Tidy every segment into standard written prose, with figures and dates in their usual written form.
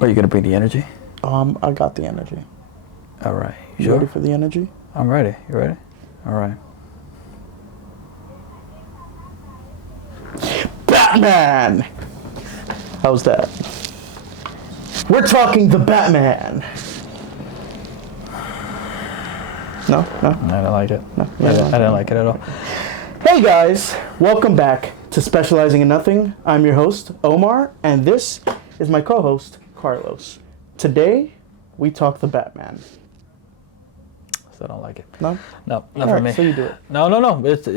Are you gonna bring the energy? I got the energy. All right. You ready for the energy? I'm ready. You ready? All right. Batman! How's that? We're talking the Batman! No? I don't like it. No? I didn't like it at all. Hey guys! Welcome back to Specializing in Nothing. I'm your host, Omar, and this is my co-host, Carlos. Today, we talk the Batman. So I don't like it. No? No, not All for me. so you do it. No. It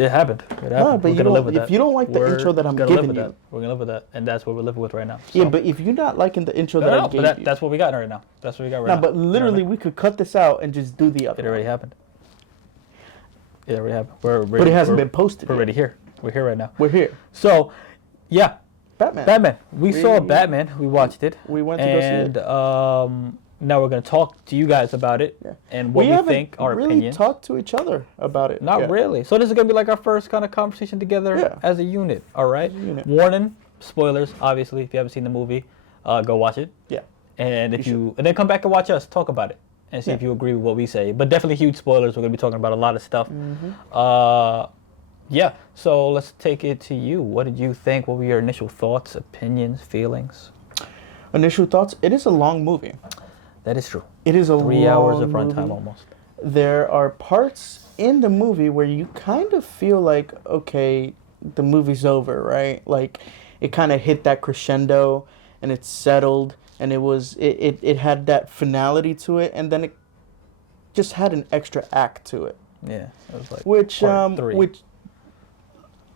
happened. It happened. No, but we're gonna live with if that. you don't like the intro that I'm giving you. We're gonna live with that, and that's what we're living with right now. So. Yeah, but if you're not liking the intro that I gave you. That's what we got right now. That's what we got right now. No, but literally we could cut this out and just do the other. It already happened. It already happened. But it hasn't been posted We're yet. already here. We're here right now. We're here. So, yeah. Batman. We saw Batman. We watched it. We went to go see it. Now we're going to talk to you guys about it and what we think, our really opinions. Talk to each other about it. Not really. So this is going to be like our first kind of conversation together as a unit, all right? Warning, spoilers, obviously. If you haven't seen the movie, go watch it. Yeah. And and then come back and watch us talk about it and see if you agree with what we say. But definitely huge spoilers. We're going to be talking about a lot of stuff. Yeah. So let's take it to you. What did you think? What were your initial thoughts, opinions, feelings? Initial thoughts? It is a long movie. That is true. It is a 3 hours of long runtime movie. almost. There are parts in the movie where you kind of feel like, okay, the movie's over, right? Like, it kind of hit that crescendo, and it settled, and it had that finality to it, and then it just had an extra act to it. Yeah, it was like which part 3. which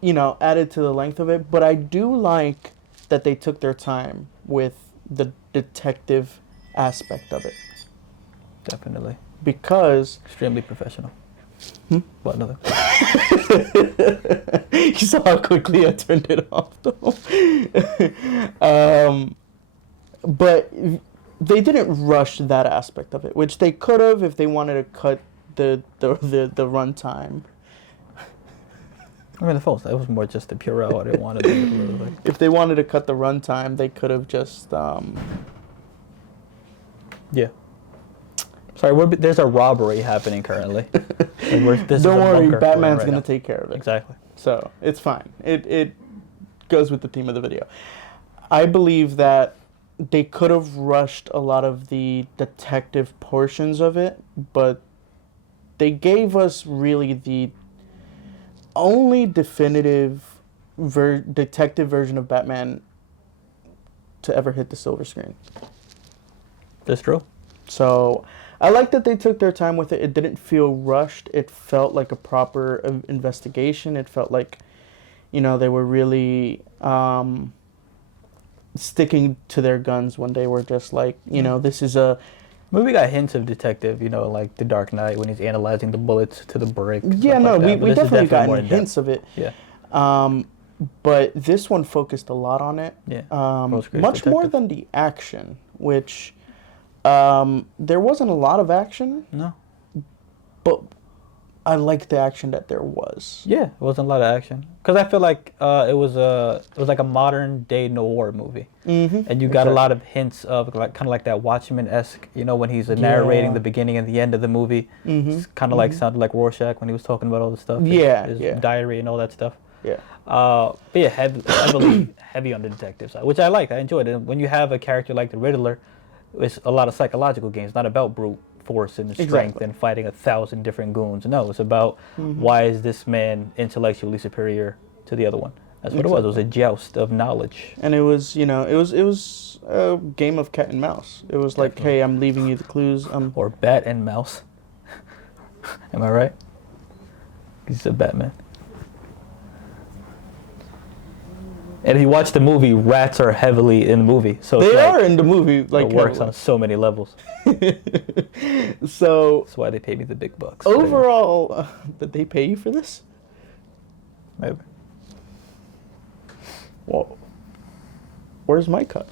added to the length of it. But I do like that they took their time with the detective aspect of it. Definitely. Because extremely professional. What nothing. You saw how quickly I turned it off though. But they didn't rush that aspect of it, which they could have if they wanted to cut the runtime. I mean, it was more just the Purell. I didn't want to do it a little bit. If they wanted to cut the runtime, they could have just yeah. Sorry, there's a robbery happening currently. Don't worry, Batman's going to take care of it. Exactly. So, it's fine. It goes with the theme of the video. I believe that they could have rushed a lot of the detective portions of it, but they gave us really the only definitive detective version of Batman to ever hit the silver screen. That's true. So I like that they took their time with it. It didn't feel rushed. It felt like a proper investigation. It felt like, they were really sticking to their guns when they were just like, this is a... We got hints of detective, like The Dark Knight when he's analyzing the bullets to the brick. Yeah, no, like we definitely got hints of it. Yeah. But this one focused a lot on it. Yeah. Much more than the action, which there wasn't a lot of action. No. But I liked the action that there was. Yeah, it wasn't a lot of action. Because I feel like it was like a modern day noir movie. Mm-hmm. And you got a lot of hints of kind of like that Watchmen-esque, when he's narrating the beginning and the end of the movie. Mm-hmm. It's kind of like sounded like Rorschach when he was talking about all the stuff. His diary and all that stuff. Yeah. But yeah, heavy on the detective side, which I liked. I enjoyed it. And when you have a character like the Riddler, it's a lot of psychological games, not about brute force and strength and fighting 1,000 different goons. No, it's about why is this man intellectually superior to the other one. That's what it was. It was a joust of knowledge. And it was, it was a game of cat and mouse. It was like, hey, I'm leaving you the clues. Or bat and mouse. Am I right? He's a Batman. And if you watch the movie, rats are heavily in the movie. So they are in the movie. Like it works on so many levels. So that's why they pay me the big bucks. Overall, did they pay you for this? Maybe. Whoa. Where's my cut?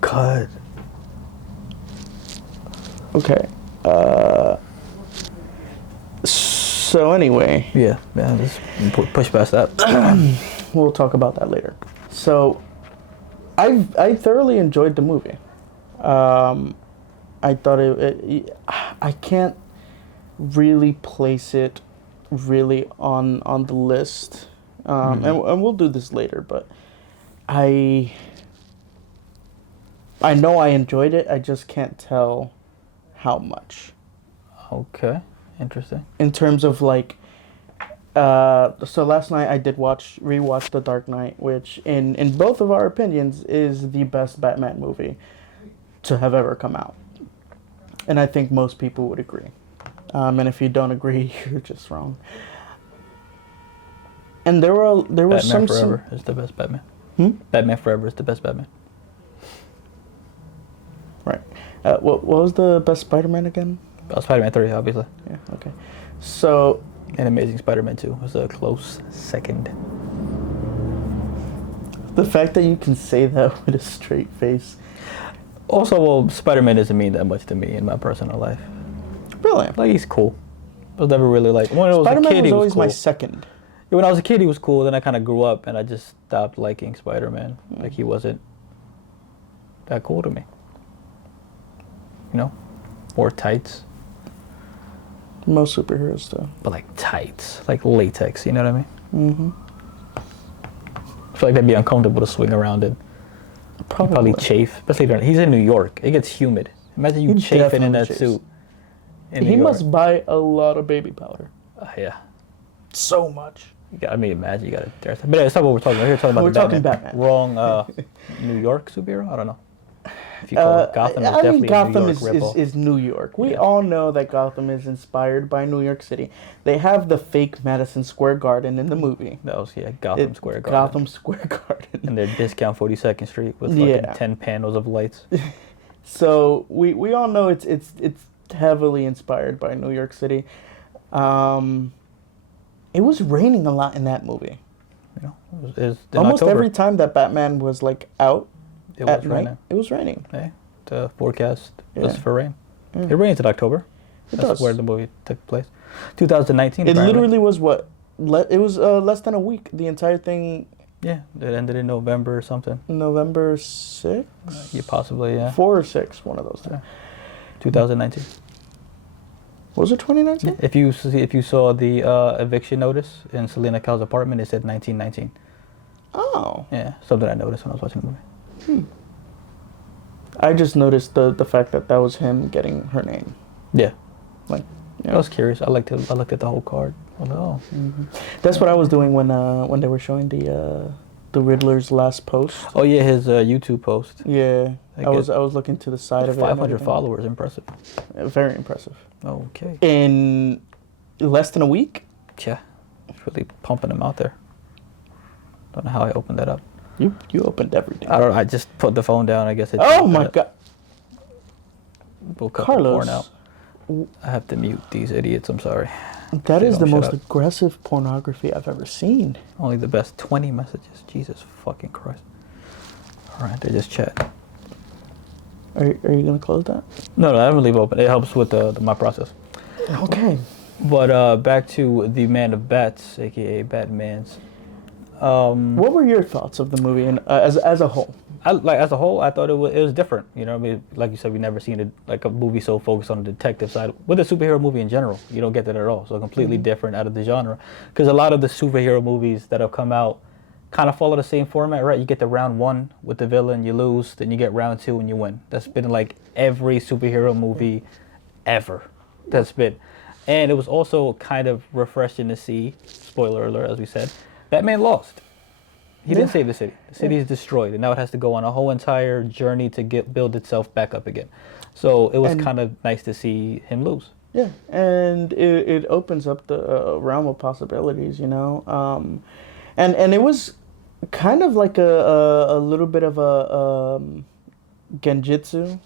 Cut. Okay. So anyway. Yeah, just push past that. we'll talk about that later. So, I thoroughly enjoyed the movie. I thought I can't really place it really on the list, and we'll do this later. But I know I enjoyed it. I just can't tell how much. Okay, interesting. In terms of like, so last night I did rewatch The Dark Knight, which in both of our opinions is the best Batman movie to have ever come out, and I think most people would agree. And if you don't agree, you're just wrong. And there were Batman Forever is the best Batman. Batman Forever is the best Batman. Right. What was the best Spider-Man again? Spider-Man 3, obviously. Yeah. Okay. So. And Amazing Spider-Man 2 was a close second. The fact that you can say that with a straight face. Also, well, Spider-Man doesn't mean that much to me in my personal life. Really? Like, he's cool. I was never really like... When I was Spider-Man a kid, was he always cool. my second. Yeah, when I was a kid, he was cool. Then I kind of grew up, and I just stopped liking Spider-Man. Like, he wasn't that cool to me. You know? Wore tights. Most superheroes, though. But, like, tights. Like, latex, you know what I mean? Mm-hmm. I feel like that'd be uncomfortable to swing around in. Probably chafe. Especially, he's in New York. It gets humid. Imagine you chafing in that suit. He must buy a lot of baby powder. Yeah. So much. Imagine you got it there. But that's not what we're talking about. We're talking about we're talking Batman. Wrong New York superhero? I don't know. If you call it Gotham, it's definitely Gotham a New York is New York. We all know that Gotham is inspired by New York City. They have the fake Madison Square Garden in the movie. That was, Gotham Square Garden. Gotham Square Garden. And their discount 42nd Street with fucking 10 panels of lights. So we all know it's heavily inspired by New York City. It was raining a lot in that movie. You know, it was almost October. every time that Batman was like out at night, it was raining. Yeah, the forecast was for rain. Yeah. It rains in October. That's where the movie took place. 2019. It literally was what? It was less than a week. The entire thing. Yeah, it ended in November or something. November 6th? Yeah, possibly, yeah. 4 or 6, one of those two. 2019. Was it 2019? If you saw the eviction notice in Selena Kyle's apartment, it said 1919. Oh. Yeah, something I noticed when I was watching the movie. I just noticed the fact that was him getting her name. Yeah. Like, I was curious. I looked at the whole card. I was like, oh. Mm-hmm. That's what I was doing when they were showing the Riddler's last post. Oh yeah, his YouTube post. Yeah, I was looking to the side of it. 500 followers, impressive. Very impressive. Okay. In less than a week. Yeah, it's really pumping him out there. Don't know how I opened that up. You opened everything. I don't know. I just put the phone down. I guess it. Oh my God. We'll cut the porn out. I have to mute these idiots. I'm sorry. That is the most aggressive pornography I've ever seen. Only the best 20 messages. Jesus fucking Christ. All right, they just chat. Are you gonna close that? No, I don't leave it open. It helps with my process. Okay. But back to the Man of Bats, aka Batman's. What were your thoughts of the movie and as a whole? As a whole, I thought it was different. You know, I mean, like you said, we've never seen a movie so focused on the detective side. With a superhero movie in general, you don't get that at all. So completely different out of the genre. Because a lot of the superhero movies that have come out kind of follow the same format, right? You get to round 1 with the villain, you lose, then you get round 2 and you win. That's been like every superhero movie ever. That's been. And it was also kind of refreshing to see, spoiler alert, as we said, Batman lost. He didn't save the city. The city is destroyed, and now it has to go on a whole entire journey to build itself back up again. So it was kind of nice to see him lose. Yeah, and it opens up the realm of possibilities, you know. And it was kind of like a little bit of a genjutsu,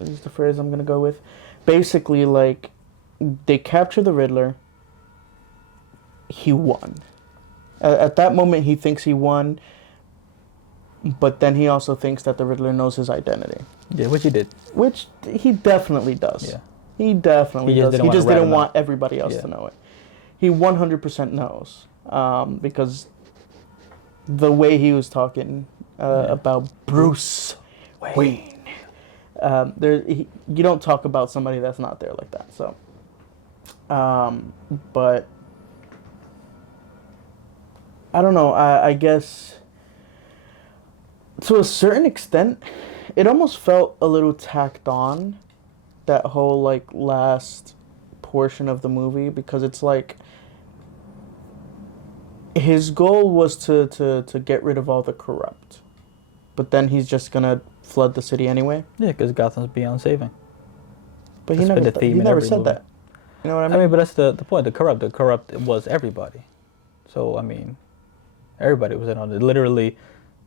is the phrase I'm going to go with. Basically, like, they capture the Riddler. He won. At that moment, he thinks he won, but then he also thinks that the Riddler knows his identity. Yeah, which he did. Which he definitely does. Yeah. He definitely does. He just didn't want everybody else Yeah. to know it. He 100% knows, because the way he was talking about Bruce Wayne. You don't talk about somebody that's not there like that. So, but I don't know. I guess to a certain extent, it almost felt a little tacked on, that whole like last portion of the movie, because it's like his goal was to get rid of all the corrupt, but then he's just gonna flood the city anyway. Yeah, because Gotham's beyond saving. But That's been the theme he in never every said movie. that. You know what I mean? I mean, but that's the point. The corrupt was everybody. So I mean, everybody was in on it. Literally,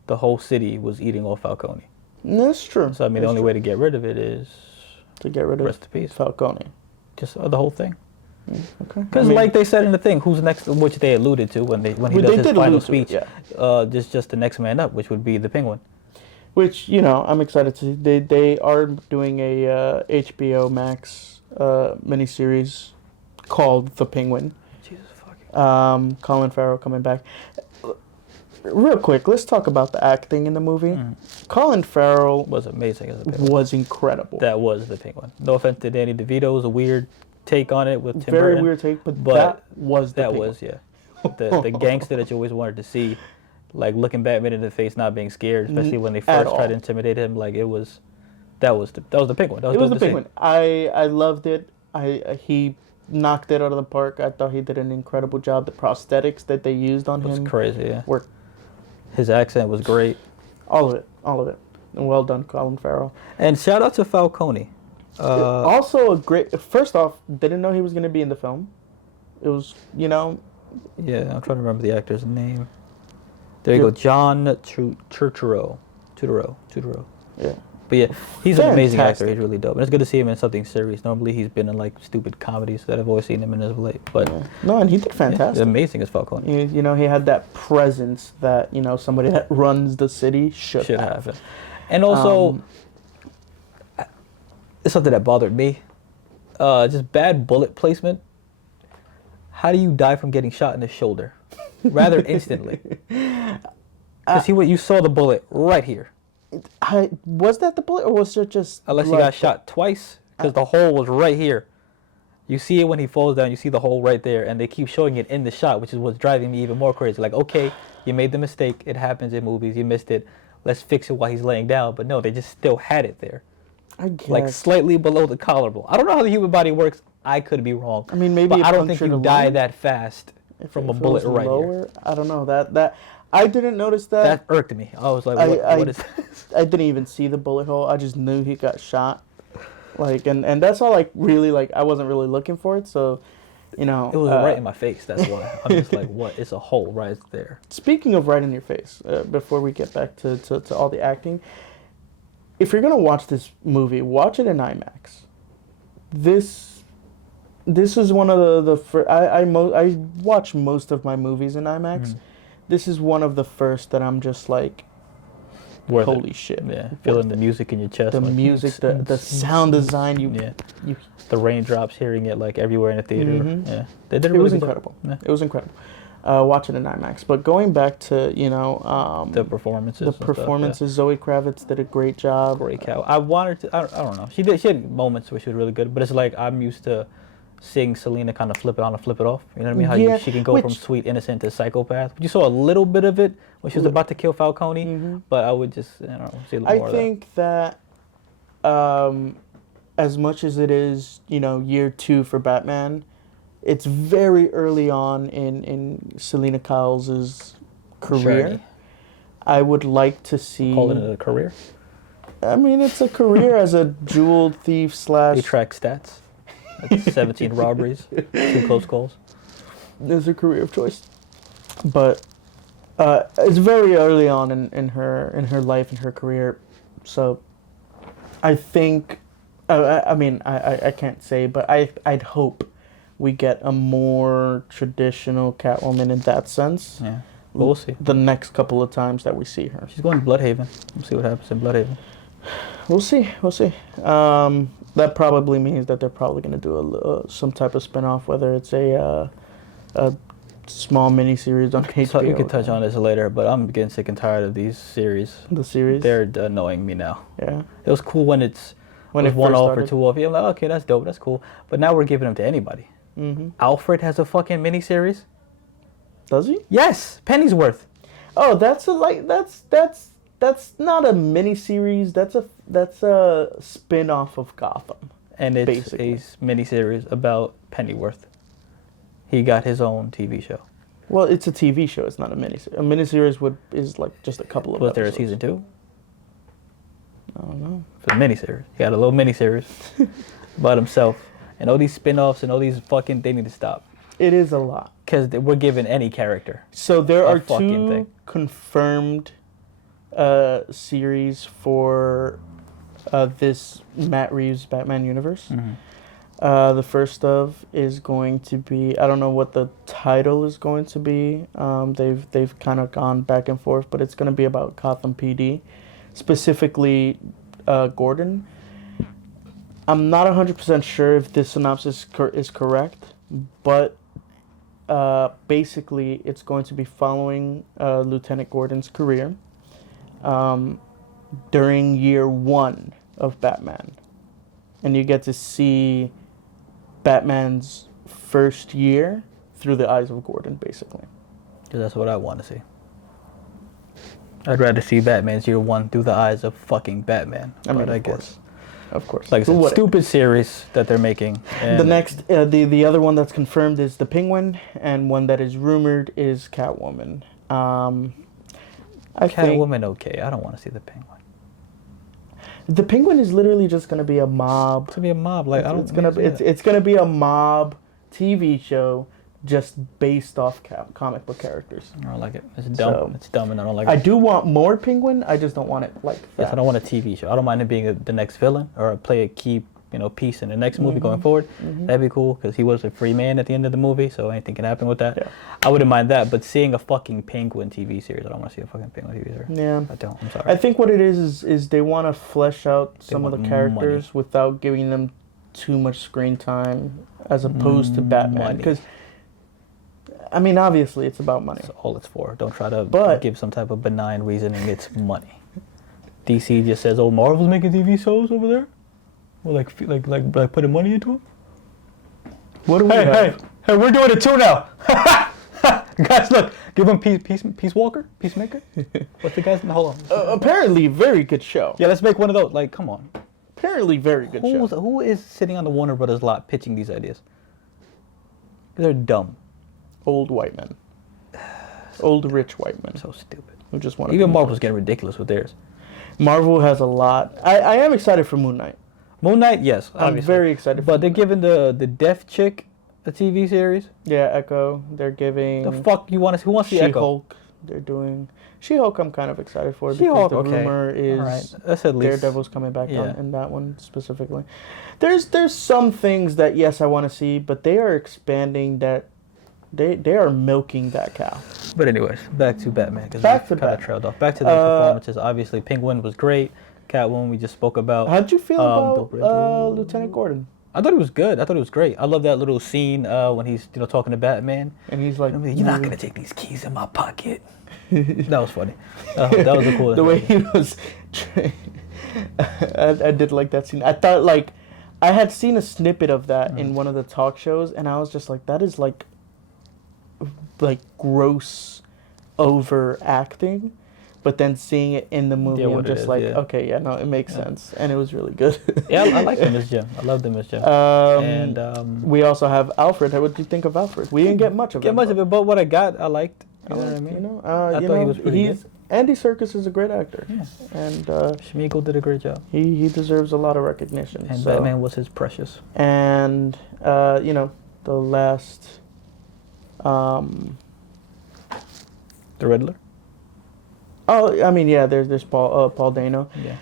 the whole city was eating off Falcone. That's true. So I mean, the only way to get rid of it is to get rid of rest in peace. Falcone. Just the whole thing. Okay. Because like they said in the thing, who's next? Which they alluded to when he does his final speech. Just the next man up, which would be the Penguin. Which, you know, I'm excited to see. They are doing a HBO Max miniseries called The Penguin. Jesus fucking. Colin Farrell coming back. Real quick, let's talk about the acting in the movie. Colin Farrell was amazing as the Penguin. Was incredible. That was the Penguin. No offense to Danny DeVito, it was a weird take on it with Tim Very Burton. weird take, but that was the Penguin. Was, yeah. The gangster that you always wanted to see, like looking Batman in the face, not being scared, especially when they first tried to intimidate him. Like that was the Penguin. That was the Penguin. I loved it. He knocked it out of the park. I thought he did an incredible job. The prosthetics that they used on him was crazy. Yeah. Were his accent was great. All of it. And well done, Colin Farrell. And shout out to Falcone. Also a great. First off, didn't know he was going to be in the film. It was, you know. Yeah, I'm trying to remember the actor's name. There you go, John Turturro. Yeah. But yeah, he's an amazing actor. Fantastic. He's really dope. And it's good to see him in something serious. Normally he's been in like stupid comedies that I've always seen him in as of late. But no, and he did yeah, fantastic. he's amazing as Falcone. You know, he had that presence that, you know, somebody that runs the city should have. And also, it's something that bothered me. Just bad bullet placement. How do you die from getting shot in the shoulder? Rather instantly. Because you saw the bullet right here. Was that the bullet, or was it just... Unless he got shot twice, because the hole was right here. You see it when he falls down, you see the hole right there, and they keep showing it in the shot, which is what's driving me even more crazy. Like, okay, you made the mistake. It happens in movies. You missed it. Let's fix it while he's laying down. But no, they just still had it there. I guess. Like slightly below the collarbone. I don't know how the human body works. I could be wrong. I mean, maybe but I don't think you die that fast from a bullet right here. I don't know. That I didn't notice that. That irked me. I was like, what is this? I didn't even see the bullet hole. I just knew he got shot. Like, and that's all, like, really, like, I wasn't really looking for it, so, you know. It was right in my face, that's why. I'm just like, what? It's a hole right there. Speaking of right in your face, before we get back to all the acting, if you're going to watch this movie, watch it in IMAX. This is one of the first, I watch most of my movies in IMAX. Mm-hmm. This is one of the first that I'm just like, holy shit. Yeah, feeling the music in your chest. The like, music, the sound design, the raindrops, hearing it like everywhere in the theater. Mm-hmm. Yeah, they did. It was incredible. Yeah. It was incredible. Watch it in IMAX. But going back to, you know, the performances. Stuff, Zoe Kravitz did a great job. Great cow. I wanted to. I don't know. She had moments where she was really good, but it's like I'm used to seeing Selena kind of flip it on and flip it off. You know what I mean? How she can go from sweet innocent to psychopath. You saw a little bit of it when she was about to kill Falcone, but I would just, I don't know, see a little more of that. I think that as much as it is, you know, year 2 for Batman, it's very early on in Selena Kyle's career. Journey. I would like to see... Calling it a career? I mean, it's a career as a jewel thief / They track stats. That's 17 robberies, 2 close calls. It's a career of choice. But it's very early on in her life and her career. So I think, I can't say, but I'd hope we get a more traditional Catwoman in that sense. Yeah, we'll see. The next couple of times that we see her. She's going to Bloodhaven. We'll see what happens in Bloodhaven. We'll see. That probably means that they're probably going to do some type of spinoff, whether it's a small miniseries on HBO. We could touch on this later, but I'm getting sick and tired of these series. The series? They're annoying me now. Yeah. It was cool when it was one off or two off. Yeah, I'm like, okay, that's dope, that's cool. But now we're giving them to anybody. Mm-hmm. Alfred has a fucking miniseries. Does he? Yes, Pennyworth. Oh, that's not a miniseries. That's a spin-off of Gotham. And it's basically a miniseries about Pennyworth. He got his own TV show. Well, it's a TV show. It's not a miniseries. A miniseries is like just a couple of Was episodes. there a season 2? I don't know. It's a miniseries. He got a little miniseries about himself. And all these spin-offs and all these fucking... They need to stop. It is a lot. Because we're giving any character. So there are fucking two thing. confirmed series for this Matt Reeves Batman universe. Mm-hmm. The first of is going to be, I don't know what the title is going to be. They've kind of gone back and forth, but it's going to be about Gotham PD, specifically Gordon. I'm not 100% sure if this synopsis is correct, but basically it's going to be following Lieutenant Gordon's career during year 1 of Batman. And you get to see Batman's first year through the eyes of Gordon, basically. Because that's what I want to see. I'd rather see Batman's year 1 through the eyes of fucking Batman. I mean, I of guess. course. Of course. Like I said, stupid series that they're making. And the next, the other one that's confirmed is the Penguin, and one that is rumored is Catwoman. Catwoman, okay. I don't want to see the Penguin. The Penguin is literally just gonna be a mob. It's gonna be a mob. Like It's gonna be a mob TV show just based off comic book characters. I don't like it. It's dumb. So, it's dumb, and I don't like it. I do want more Penguin. I just don't want it like that. Yes, I don't want a TV show. I don't mind it being the next villain or play a key, piece in the next movie going forward. Mm-hmm. That'd be cool because he was a free man at the end of the movie, so anything can happen with that. Yeah. I wouldn't mind that, but seeing a fucking Penguin TV series, I don't want to see a fucking Penguin TV series. Yeah. I don't. I'm sorry. I think what it is they want to flesh out some of the want characters money. without giving them too much screen time, as opposed to Batman. Money. Because, I mean, obviously it's about money. That's all it's for. Don't try to But- give some type of benign reasoning. It's money. DC just says, "Oh, Marvel's making TV shows over there." Well, like putting money into them. What do we have? Hey, we're doing it too now. Guys, look, give him Peace Walker, Peacemaker. What's the guy's name? Hold on. Apparently, very good show. Yeah, let's make one of those. Like, come on. Apparently, very good show. Who is sitting on the Warner Brothers lot pitching these ideas? They're dumb. Old white men. Old rich white men So stupid. who just want to. Even Marvel's getting ridiculous with theirs. Marvel has a lot. I am excited for Moon Knight. Moon Knight, yes. I'm Obviously. very excited for But they're Moon giving the deaf chick a TV series. Yeah, Echo. They're giving. The fuck you want to? Who wants to see Echo? She-Hulk. They're doing She-Hulk. I'm kind of excited for She-Hulk, because the okay. rumor is All right. That's at least. Daredevil's coming back Yeah. in that one specifically. There's some things that yes I want to see, but they are expanding that. They are milking that cow. But anyways, back to Batman because Back to kind of Batman. trailed off. Back to the performances. Obviously, Penguin was great. Catwoman we just spoke about. How'd you feel about the Riddler. Lieutenant Gordon? I thought it was good. I thought it was great. I love that little scene when he's talking to Batman. And he's like, You're not gonna take these keys in my pocket. That was funny. That was a cool. The way he was. I did like that scene. I thought like I had seen a snippet of that in one of the talk shows, and I was just like, that is like gross overacting. But then seeing it in the movie, I'm just okay, yeah, no, it makes sense, and it was really good. Yeah, I like him as Jim. I love him as Jim. And we also have Alfred. What do you think of Alfred? We didn't get much of it. But what I got, I liked. You know what I mean? I thought he was pretty good. Andy Serkis is a great actor, and Schmeagol did a great job. he deserves a lot of recognition. And Batman was his precious. And the last, The Riddler. oh, I mean, yeah, there's Paul Dano. Yeah.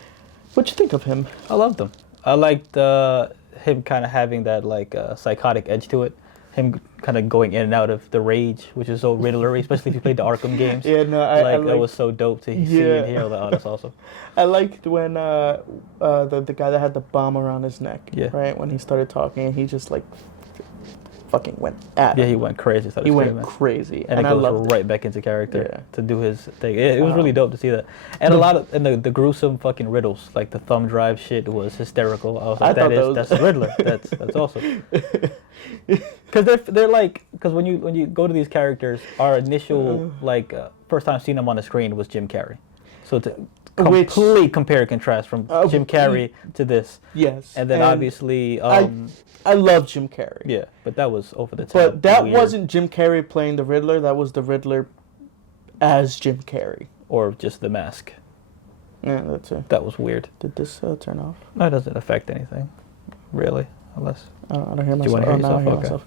What'd you think of him? I loved him. I liked him kind of having that psychotic edge to it. Him kind of going in and out of the rage, which is so Riddler-y, especially if you played the Arkham games. Yeah, no, I that was so dope to see and hear. Oh, that's awesome. I liked when the guy that had the bomb around his neck, Yeah. right? When he started talking, and he just fucking went at Yeah, him. he went crazy. He went crazy, and it I goes loved right back into character Yeah. to do his thing. It was really dope to see that, and the gruesome fucking riddles, like the thumb drive shit, was hysterical. I was like, that's the Riddler. That's awesome. Because they're like, because when you go to these characters, our initial like first time seeing them on the screen was Jim Carrey, so to complete compare and contrast from Jim Carrey to this. Yes, and then obviously I love Jim Carrey. Yeah, but that was over the top. But that weird. wasn't Jim Carrey playing the Riddler. That was the Riddler as Jim Carrey. Or just the mask. Yeah, that's it. That was weird. Did this turn off? No, it doesn't affect anything, really, unless. I don't hear myself. Do you want to hear yourself? I hear Okay. myself.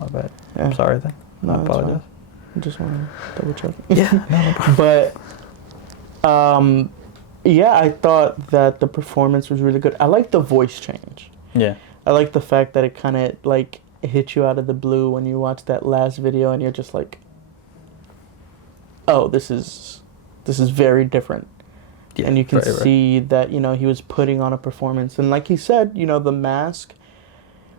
My bad. Yeah. I'm sorry then. No, I apologize. I just want to double check. Yeah, no problem. But, yeah, I thought that the performance was really good. I like the voice change. Yeah. I like the fact that it kind of like hit you out of the blue when you watch that last video, and you're just like, "Oh, this is very different." Yeah, and you can see that he was putting on a performance, and like he said, the mask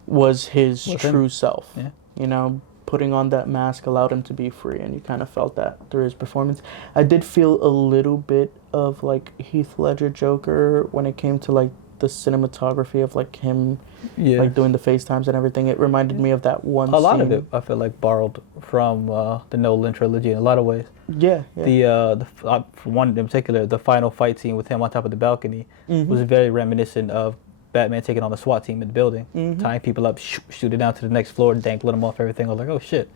was his true self. Yeah. Putting on that mask allowed him to be free, and you kind of felt that through his performance. I did feel a little bit of like Heath Ledger Joker when it came to like the cinematography of like him, like doing the FaceTimes and everything. It reminded me of that one. A lot of it, I feel like, borrowed from the Nolan trilogy in a lot of ways. Yeah. The one in particular, the final fight scene with him on top of the balcony was very reminiscent of Batman taking on the SWAT team in the building, tying people up, shoot it down to the next floor, dangling them off everything. I was like, oh shit.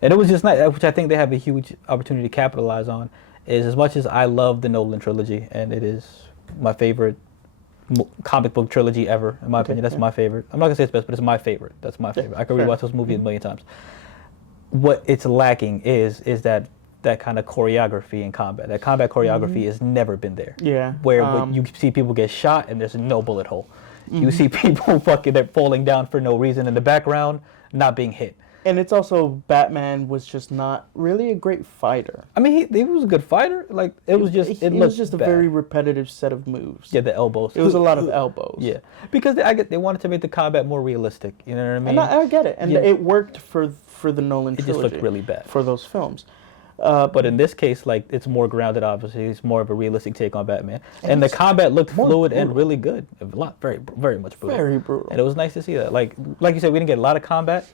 And it was just nice, which I think they have a huge opportunity to capitalize on, is as much as I love the Nolan trilogy, and it is my favorite comic book trilogy ever, in my opinion. That's my favorite. I'm not going to say it's best, but it's my favorite. That's my favorite. I could rewatch those movies a million times. What it's lacking is that kind of choreography in combat. That combat choreography has never been there. Yeah. Where you see people get shot and there's no bullet hole. You see people they're falling down for no reason in the background, not being hit. And it's also Batman was just not really a great fighter. I mean, he was a good fighter. Like it was just a very repetitive set of moves. Yeah, the elbows. It was a lot of elbows. Yeah, because they wanted to make the combat more realistic. You know what I mean? And I get it, and it worked for the Nolan trilogy. It just looked really bad for those films. But in this case, like, it's more grounded, obviously. It's more of a realistic take on Batman. And the combat looked fluid and really good. Very, very much brutal. Very brutal. And it was nice to see that. Like you said, we didn't get a lot of combat,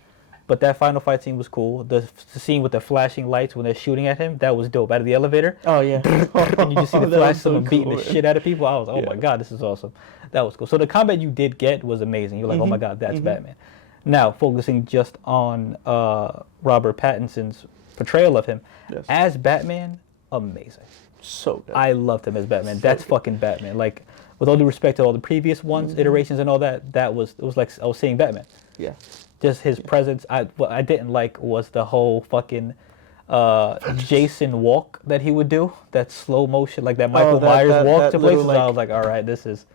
but that final fight scene was cool. The scene with the flashing lights when they're shooting at him, that was dope. Out of the elevator. Oh, yeah. And you just see the flash of someone beating the shit out of people. I was like, oh my God, this is awesome. That was cool. So the combat you did get was amazing. You're like, oh my God, that's Batman. Now, focusing just on Robert Pattinson's portrayal of him as Batman, amazing. So good. I loved him as Batman. That's fucking Batman. Like, with all due respect to all the previous ones, iterations and all that, it was like I was seeing Batman. Yeah. Just his presence. What I didn't like was the whole fucking Jason walk that he would do. That slow motion, like that Michael Myers walk to places. I was like, all right, this is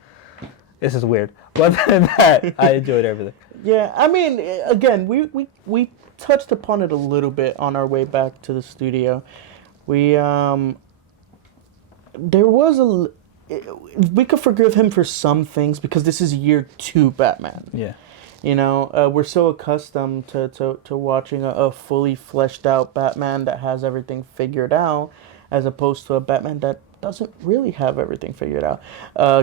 weird. But other than that, I enjoyed everything. Yeah, I mean, again, we touched upon it a little bit on our way back to the studio. We we could forgive him for some things because this is year 2 Batman. Yeah. We're so accustomed to watching a fully fleshed out Batman that has everything figured out, as opposed to a Batman that doesn't really have everything figured out.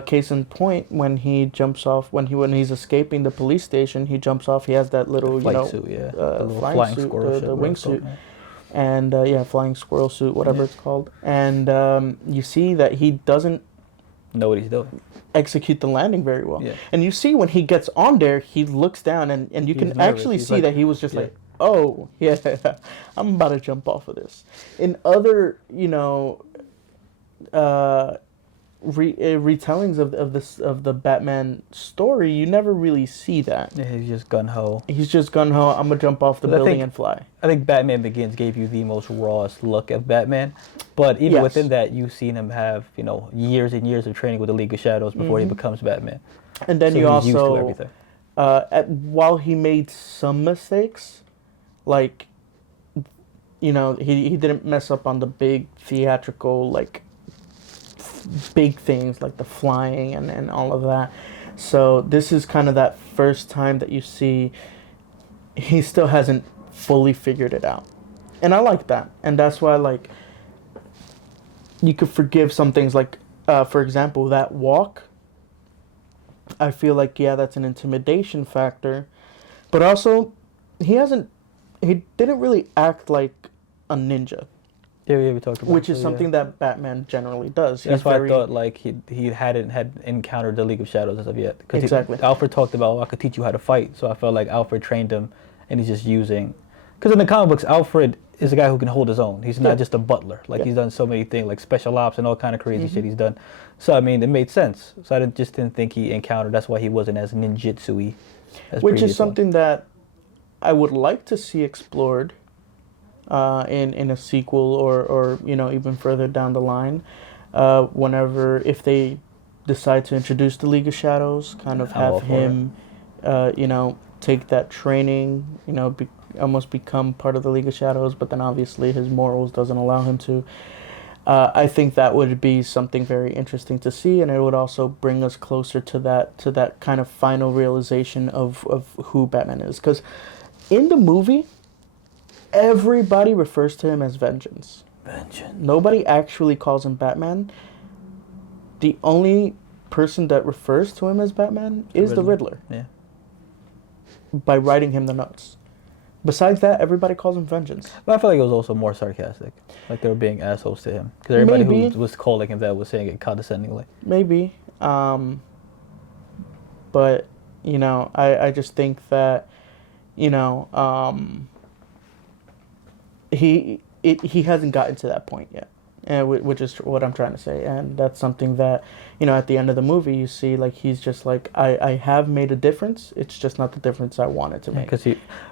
Case in point, when he jumps off, when he's escaping the police station, he jumps off. He has that little suit, the little flying suit, squirrel the wingsuit, and flying squirrel suit, whatever it's called. And you see that he doesn't know what he's doing. Execute the landing very well. Yeah. And you see when he gets on there, he looks down and you can actually see that he was just like, oh, yeah, I'm about to jump off of this. In other, retellings of the Batman story, you never really see that. Yeah, he's just gung-ho. I'm gonna jump off the building and fly. I think Batman Begins gave you the most rawest look of Batman, but even within that, you've seen him have years and years of training with the League of Shadows before he becomes Batman. And then so you he's used to also, everything. while he made some mistakes, like he didn't mess up on the big theatrical big things like the flying and all of that. So this is kind of that first time that you see he still hasn't fully figured it out. And I like that. And that's why, like, you could forgive some things, like, for example, that walk. I feel like, yeah, that's an intimidation factor. But also, he didn't really act like a ninja. Yeah, we talked about which is something that Batman generally does. That's why I thought like he hadn't encountered the League of Shadows as of yet. Exactly. Alfred talked about, I could teach you how to fight, so I felt like Alfred trained him, and he's just using. Because in the comic books, Alfred is a guy who can hold his own. He's not just a butler. Like he's done so many things, like special ops and all kind of crazy shit he's done. So I mean, it made sense. So I didn't think he encountered. That's why he wasn't as ninjutsu-y. Which is something that I would like to see explored. In a sequel or even further down the line, if they decide to introduce the League of Shadows, kind of have him, take that training, almost become part of the League of Shadows, but then obviously his morals doesn't allow him to. I think that would be something very interesting to see, and it would also bring us closer to that kind of final realization of who Batman is. Because in the movie, everybody refers to him as Vengeance. Nobody actually calls him Batman. The only person that refers to him as Batman is the Riddler. Yeah. By writing him the notes. Besides that, everybody calls him Vengeance. But I feel like it was also more sarcastic. Like they were being assholes to him. Because everybody who was calling him that was saying it condescendingly. Maybe. But, I just think that, he hasn't gotten to that point yet, which is what I'm trying to say, and that's something that at the end of the movie you see, like, he's just like, I have made a difference, it's just not the difference I wanted to make.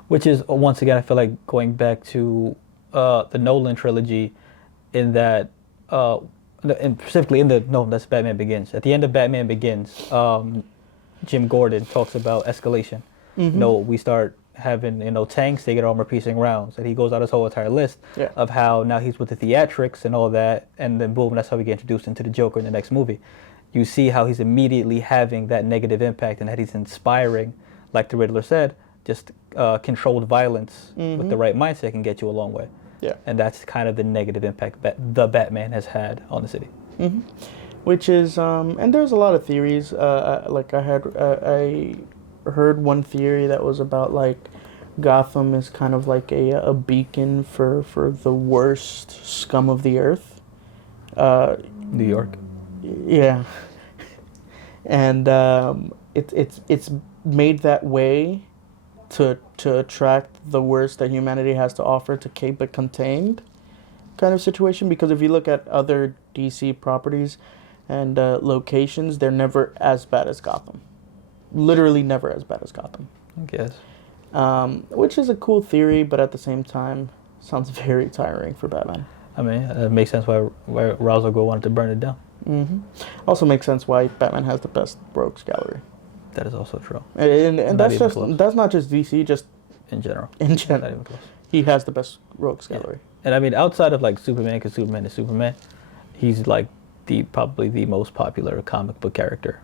Which is once again, I feel like going back to the Nolan trilogy, in that and specifically that's Batman Begins. At the end of Batman Begins, Jim Gordon talks about escalation. We start having tanks, they get armor-piercing rounds, and he goes out his whole entire list of how now he's with the theatrics and all that, and then boom, that's how we get introduced into the Joker in the next movie. You see how he's immediately having that negative impact, and that he's inspiring, like the Riddler said, just controlled violence with the right mindset can get you a long way. Yeah, and that's kind of the negative impact that the Batman has had on the city. Which is, and there's a lot of theories. Like I heard one theory that was about, like, Gotham is kind of like a beacon for the worst scum of the earth. New York. Yeah. And it's made that way to attract the worst that humanity has to offer, to keep it contained kind of situation. Because if you look at other DC properties and locations, they're never as bad as Gotham. Literally never as bad as Gotham. I guess. Which is a cool theory, but at the same time, sounds very tiring for Batman. I mean, it makes sense why Ra's al Ghul wanted to burn it down. Also makes sense why Batman has the best rogues gallery. That is also true. And that's not just DC, just in general. In general, not even close. He has the best rogues gallery. And I mean, outside of like Superman, because Superman is Superman, he's like probably the most popular comic book character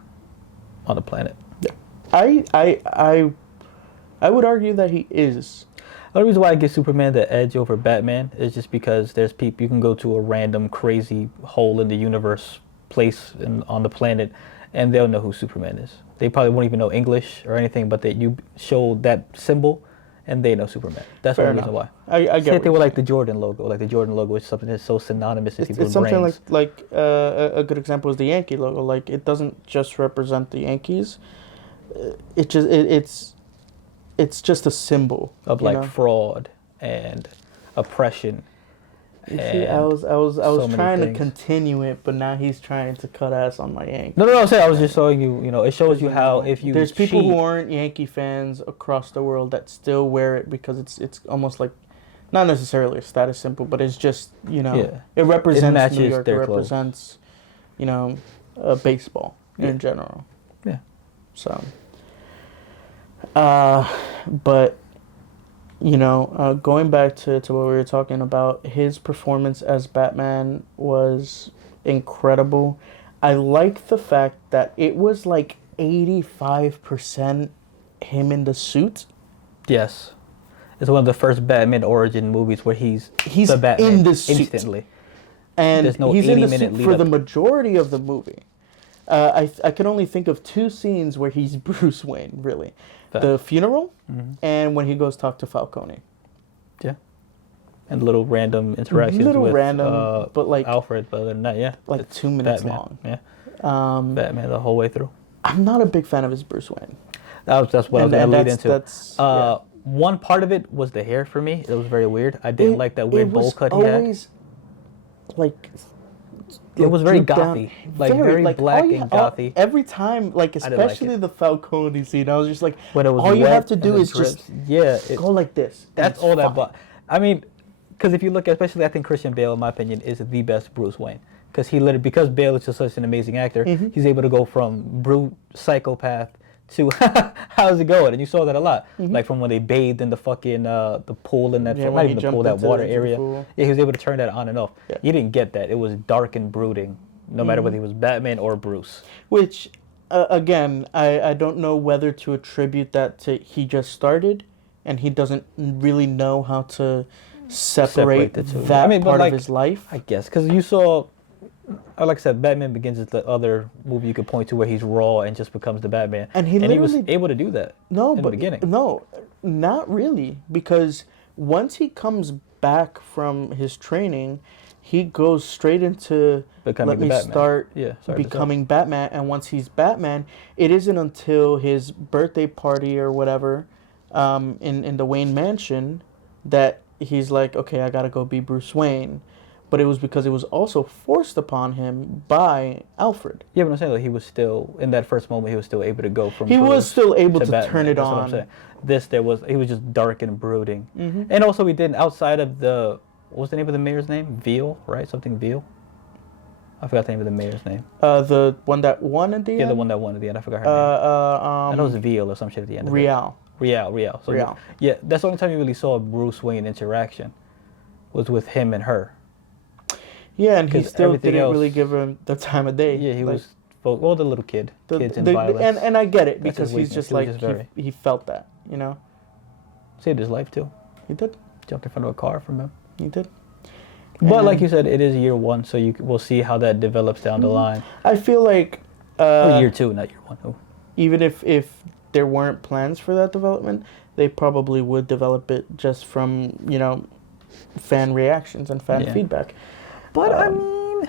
on the planet. Yeah, I would argue that he is. The only reason why I give Superman the edge over Batman is just because there's people, you can go to a random crazy hole in the universe place on the planet, and they'll know who Superman is. They probably won't even know English or anything, but you show that symbol, and they know Superman. That's the reason why. I get Same thing with like the Jordan logo. Like the Jordan logo is something that's so synonymous in people's brains. It's something like a good example is the Yankee logo. Like, it doesn't just represent the Yankees. It's just a symbol of like fraud and oppression. See, I was trying to continue it, but now he's trying to cut ass on my Yankees. No, I'm saying I was just showing you. It shows you how if you there's people who aren't Yankee fans across the world that still wear it because it's almost like, not necessarily a status symbol, but it's just it represents New York. It represents baseball in general. Yeah. So. But going back to what we were talking about, his performance as Batman was incredible. I like the fact that it was like 85% him in the suit. Yes. It's one of the first Batman origin movies where he's the Batman in the suit. instantly. And There's no he's in the 80-minute suit lead for up. the majority of the movie. I can only think of 2 scenes where he's Bruce Wayne, really. Fact. The funeral and when he goes talk to Falcone. Yeah. And little random interactions with but like Alfred, but other than that, yeah. like it's 2 minutes Batman. long. Yeah. Batman the whole way through. I'm not a big fan of his Bruce Wayne. That's what I was going to lead into. Yeah. One part of it was the hair for me. It was very weird. I didn't like that weird bowl cut he had. Like it was very drooped gothy, very like, black and gothy. Every time, like especially the Falcone scene, I was just like, when it was all you wet have to and do it is drips. just go like this. That's all that. But I mean, because if you look at, especially I think Christian Bale, in my opinion, is the best Bruce Wayne. Because because Bale is just such an amazing actor, he's able to go from brute psychopath to how's it going, and you saw that a lot, like from when they bathed in the fucking the pool in that, not even the pool, that water area. Yeah, he was able to turn that on and off. Yeah. You didn't get that. It was dark and brooding, no matter whether he was Batman or Bruce. Which, again, I don't know whether to attribute that to he just started, and he doesn't really know how to separate the two. That part of his life. I guess because you saw. Like I said, Batman Begins is the other movie you could point to where he's raw and just becomes the Batman. And he was able to do that in the beginning. No, not really. Because once he comes back from his training, he goes straight into becoming Batman. And once he's Batman, it isn't until his birthday party or whatever in the Wayne Mansion that he's like, okay, I got to go be Bruce Wayne. But it was because it was also forced upon him by Alfred. Yeah, but I'm saying he was still, in that first moment, he was still able to go from He was still able to Batman. turn it That's on. What I'm saying. He was just dark and brooding. And also we didn't, outside of what was the name of the mayor's name? Veal, right? Something Veal? I forgot the name of the mayor's name. The one that won at the end? Yeah, the one that won at the end. I forgot her name. I know it was Veal or some shit at the end. Real. So Real. Yeah, that's the only time you really saw a Bruce Wayne interaction was with him and her. Yeah, and he still didn't really give him the time of day. Yeah, he was the little kids and violence. And I get it because he's just he felt that, you know. Saved his life too. He did. Jumped in front of a car from him. He did. But like you said, it is year 1, so we'll see how that develops down the line. I feel like year 2, not year 1. Oh. Even if there weren't plans for that development, they probably would develop it just from, fan reactions and fan feedback. But I mean,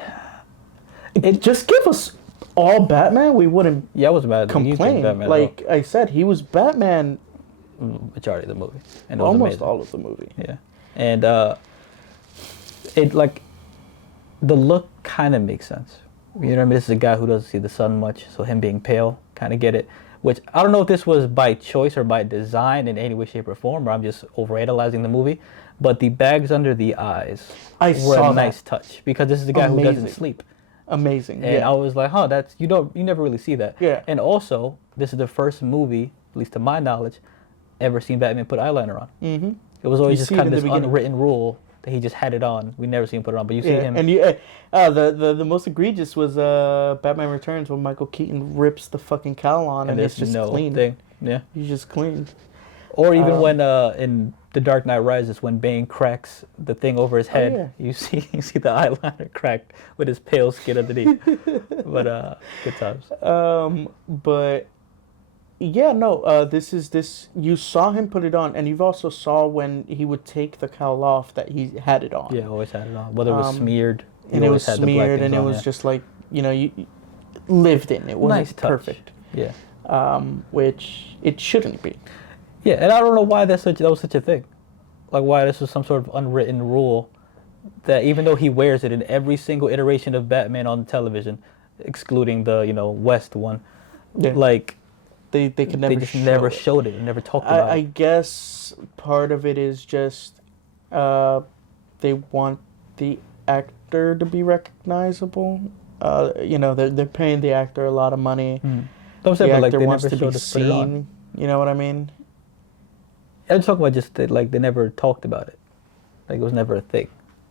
just give us all Batman. We wouldn't. Yeah, I was mad. Complain. Like I said, he was Batman. Majority of the movie, and almost all of the movie. Yeah, and the look kind of makes sense. You know what I mean? This is a guy who doesn't see the sun much, so him being pale, kind of get it. Which I don't know if this was by choice or by design in any way, shape, or form, or I'm just overanalyzing the movie. But the bags under the eyes were a nice touch because this is a guy who doesn't sleep. Amazing. And I was like, that's you never really see that. Yeah. And also, this is the first movie, at least to my knowledge, ever seen Batman put eyeliner on. Mm-hmm. It was always just kind of this unwritten rule that he just had it on. We never seen him put it on, but you see him. And the most egregious was Batman Returns when Michael Keaton rips the fucking cowl on and it's just clean. Thing. Yeah. He's just clean. Or even when in The Dark Knight Rises, when Bane cracks the thing over his head, you see the eyeliner cracked with his pale skin underneath. But good times. But yeah, no. This you saw him put it on, and you've also saw when he would take the cowl off that he had it on. Yeah, always had it on. Whether it was smeared, and it was smeared, and it was just like you lived in. It wasn't nice touch. Perfect. Yeah. Which it shouldn't be. Yeah, and I don't know why that was such a thing. Like why this was some sort of unwritten rule that even though he wears it in every single iteration of Batman on television, excluding the West one, like they could never. They just never showed it and never talked about it. I guess part of it is just they want the actor to be recognizable. They're paying the actor a lot of money. Don't say, but actor they wants never to be showed us put it on. seen. You know what I mean? I'm talking about just that, they never talked about it. Like it was never a thing.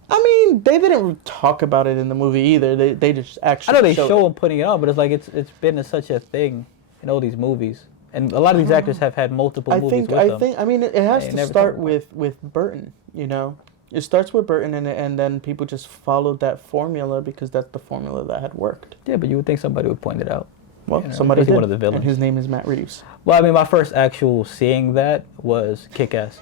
I mean, they didn't talk about it in the movie either. They just actually. I know they show him putting it on, but it's like it's been such a thing in all these movies And a lot of these actors have had multiple movies with them. I mean, it has They to never start talk about it. with Burton, you know? It starts with Burton, and then people just followed that formula because that's the formula that had worked. Yeah, but you would think somebody would point it out. Well, You know, somebody especially did, one of the villains. and his name is Matt Reeves. Well, I mean, my first actual seeing that was Kick-Ass.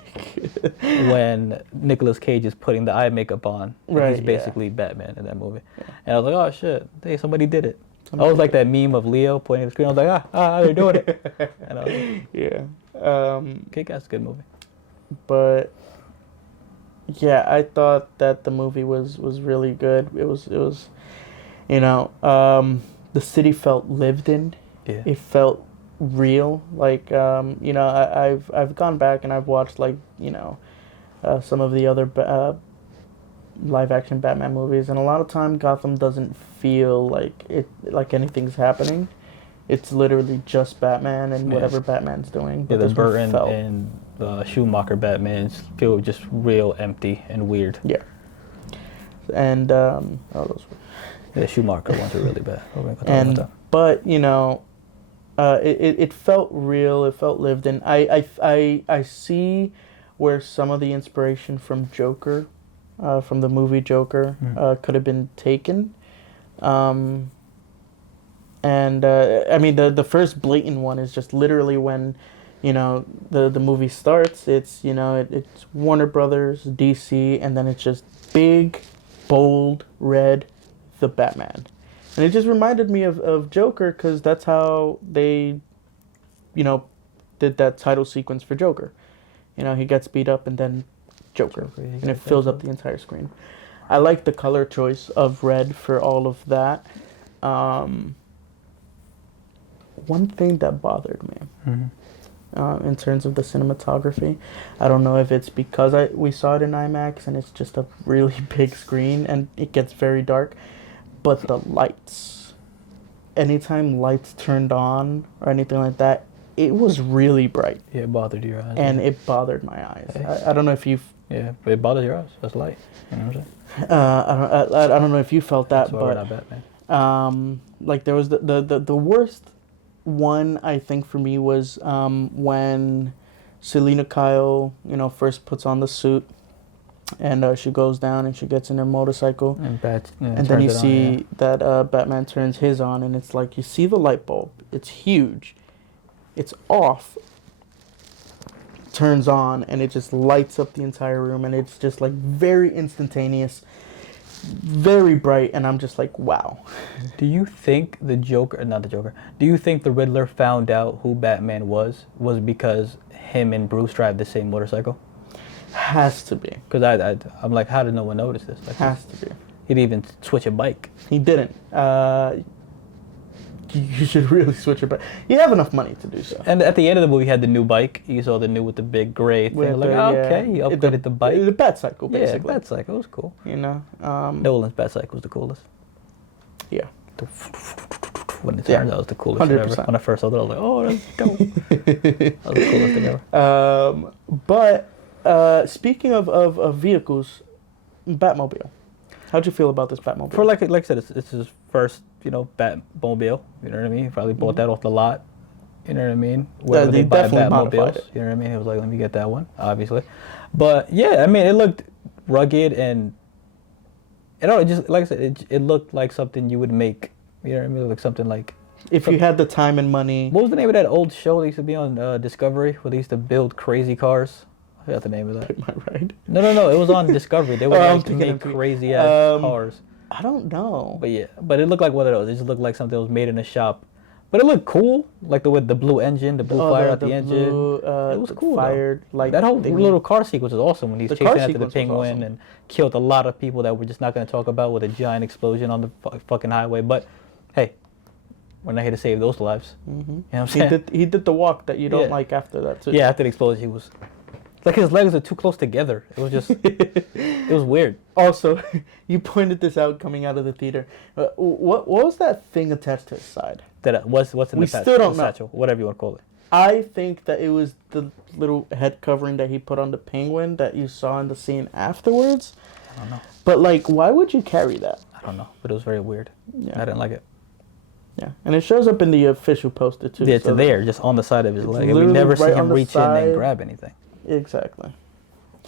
When Nicolas Cage is putting the eye makeup on. And Right, he's basically Batman in that movie. Yeah. And I was like, oh, shit. Hey, somebody did it. Somebody I was like did that meme of Leo pointing at the screen. I was like, they're doing it. And I was like, Yeah. Kick-Ass is a good movie. But yeah, I thought that the movie was really good. It was you know, the city felt lived in. Yeah. It felt real. Like you know, I've gone back and I've watched, like, you know, some of the other live action Batman movies, and a lot of time Gotham doesn't feel like anything's happening. It's literally just Batman and whatever Batman's doing. Yeah, But the this one Burton felt- and Schumacher Batmans feel just real empty and weird. Yeah. And those were. The Schumacher ones are really bad. We're gonna talk about And that. but you know, it felt real. It felt lived in. I see where some of the inspiration from Joker, from the movie Joker, could have been taken. And I mean, the first blatant one is just literally when, you know, the movie starts. It's, you know, it's Warner Brothers, DC, and then it's just big, bold, red, the Batman. And it just reminded me of Joker, because that's how they, you know, did that title sequence for Joker. You know, he gets beat up and then Joker, and it fills up the entire screen. I like the color choice of red for all of that. One thing that bothered me in terms of the cinematography, I don't know if it's because we saw it in IMAX and it's just a really big screen and it gets very dark, but the lights, anytime lights turned on or anything like that, it was really bright. Yeah, it bothered your eyes. And it bothered my eyes. I don't know if you've... Yeah, but it bothers your eyes. That's light. You know what I'm saying? I don't know if you felt that, That's why we're not Batman. but like there was the worst one, I think, for me was when Selena Kyle, you know, first puts on the suit and she goes down and she gets in her motorcycle, And and then you see that Batman turns his on, and it's like you see the light bulb, it's huge, it's off, turns on, and it just lights up the entire room, and it's just like very instantaneous, very bright, and I'm just like, wow. Do you think the Joker, not the Joker, do you think the Riddler found out who Batman was because him and Bruce drive the same motorcycle? Has to be. Because I'm like, how did no one notice this? Like, Has to be. he'd even switch a bike. He didn't. You should really switch it back. You have enough money to do so. And at the end of the movie, he had the new bike. You saw the new with the big gray thing. With Like, the, okay, he upgraded the bike. The Batcycle, basically. Yeah, Batcycle was cool. You know? Nolan's Batcycle was the coolest. Yeah. When it turns out it was the coolest thing ever. 100%. When I first saw it, I was like, oh, that's dope. That was the coolest thing ever. But speaking of vehicles, Batmobile. How'd you feel about this Batmobile? For like I said, it's his first, you know, Batmobile. You know what I mean? He probably bought that off the lot. You know what I mean? Wherever they they buy definitely modified Batmobiles. it. You know what I mean? He was like, let me get that one, obviously. But yeah, I mean, it looked rugged and it just, like I said, it looked like something you would make. You know what I mean? It looked like something like. If you had the time and money. What was the name of that old show that used to be on Discovery where they used to build crazy cars? I forgot the name of that. Am I right? No. It was on Discovery. They would I'm like to thinking make of- crazy ass cars. I don't know. But yeah, but it looked like one of those. It just looked like something that was made in a shop. But it looked cool, like with the blue engine, the blue fire at the engine. Blue, it was cool. Fired, like That whole thing. little car sequence was awesome when he's The chasing car after the sequence was penguin awesome. and killed a lot of people that we're just not going to talk about with a giant explosion on the fucking highway. But hey, we're not here to save those lives. Mm-hmm. You know what I'm saying? He did the walk that you don't Yeah. like after that too. Yeah, after the explosion, he was like his legs are too close together. It was just, it was weird. Also, you pointed this out coming out of the theater. What was that thing attached to his side? What's in We the still don't know. satchel, whatever you want to call it. I think that it was the little head covering that he put on the penguin that you saw in the scene afterwards. I don't know. But like, why would you carry that? I don't know, but it was very weird. Yeah. I didn't like it. Yeah, and it shows up in the official poster too. Yeah, it's there, just on the side of his leg. And we literally never see right him on the reach in and side. grab anything. Exactly.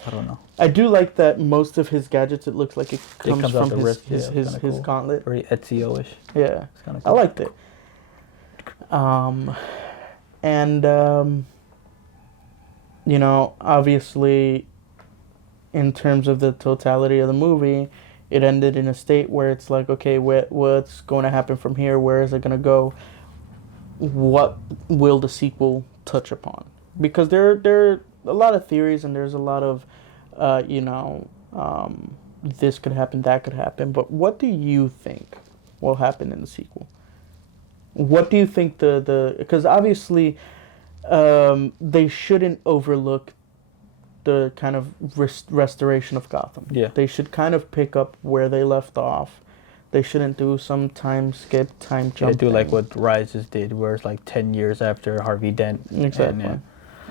I don't know. I do like that most of his gadgets. It looks like it comes out from the his wrist. Yeah, his cool. gauntlet. Very Ezio-ish. Yeah, It's kind of I cool. liked it. And you know, obviously, in terms of the totality of the movie, it ended in a state where it's like, okay, what's going to happen from here? Where is it going to go? What will the sequel touch upon? Because there are a lot of theories and there's a lot of, this could happen, that could happen. But what do you think will happen in the sequel? What do you think because obviously they shouldn't overlook the kind of restoration of Gotham. Yeah. They should kind of pick up where they left off. They shouldn't do some time skip, time jump. They do like what Rises did, where it's like 10 years after Harvey Dent. Exactly. And,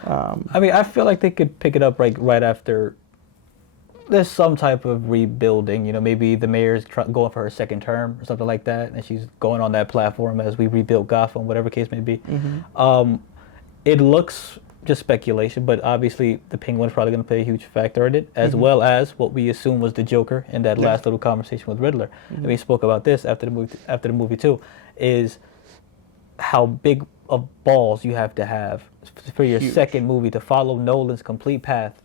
I mean, I feel like they could pick it up right after there's some type of rebuilding. You know, maybe the mayor's going for her second term or something like that, and she's going on that platform as we rebuild Gotham, whatever case may be. Mm-hmm. It looks just speculation, but obviously the Penguin's probably going to play a huge factor in it, as well as what we assume was the Joker in that last little conversation with Riddler. And we spoke about this after the movie too, is how big of balls you have to have for your second movie to follow Nolan's complete path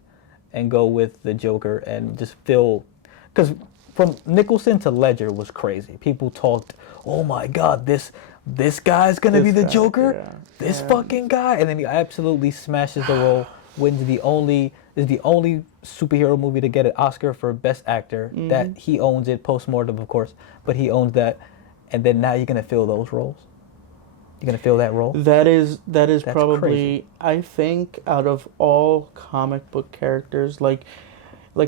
and go with the Joker and just feel, because from Nicholson to Ledger was crazy. People talked, oh my God, this guy's gonna be the Joker. Yeah. This fucking guy, and then he absolutely smashes the role. Is the only superhero movie to get an Oscar for Best Actor. That he owns it, post-mortem of course, but he owns that. And then now you're gonna fill those roles. You're gonna fill that role. That's probably crazy. I think out of all comic book characters, like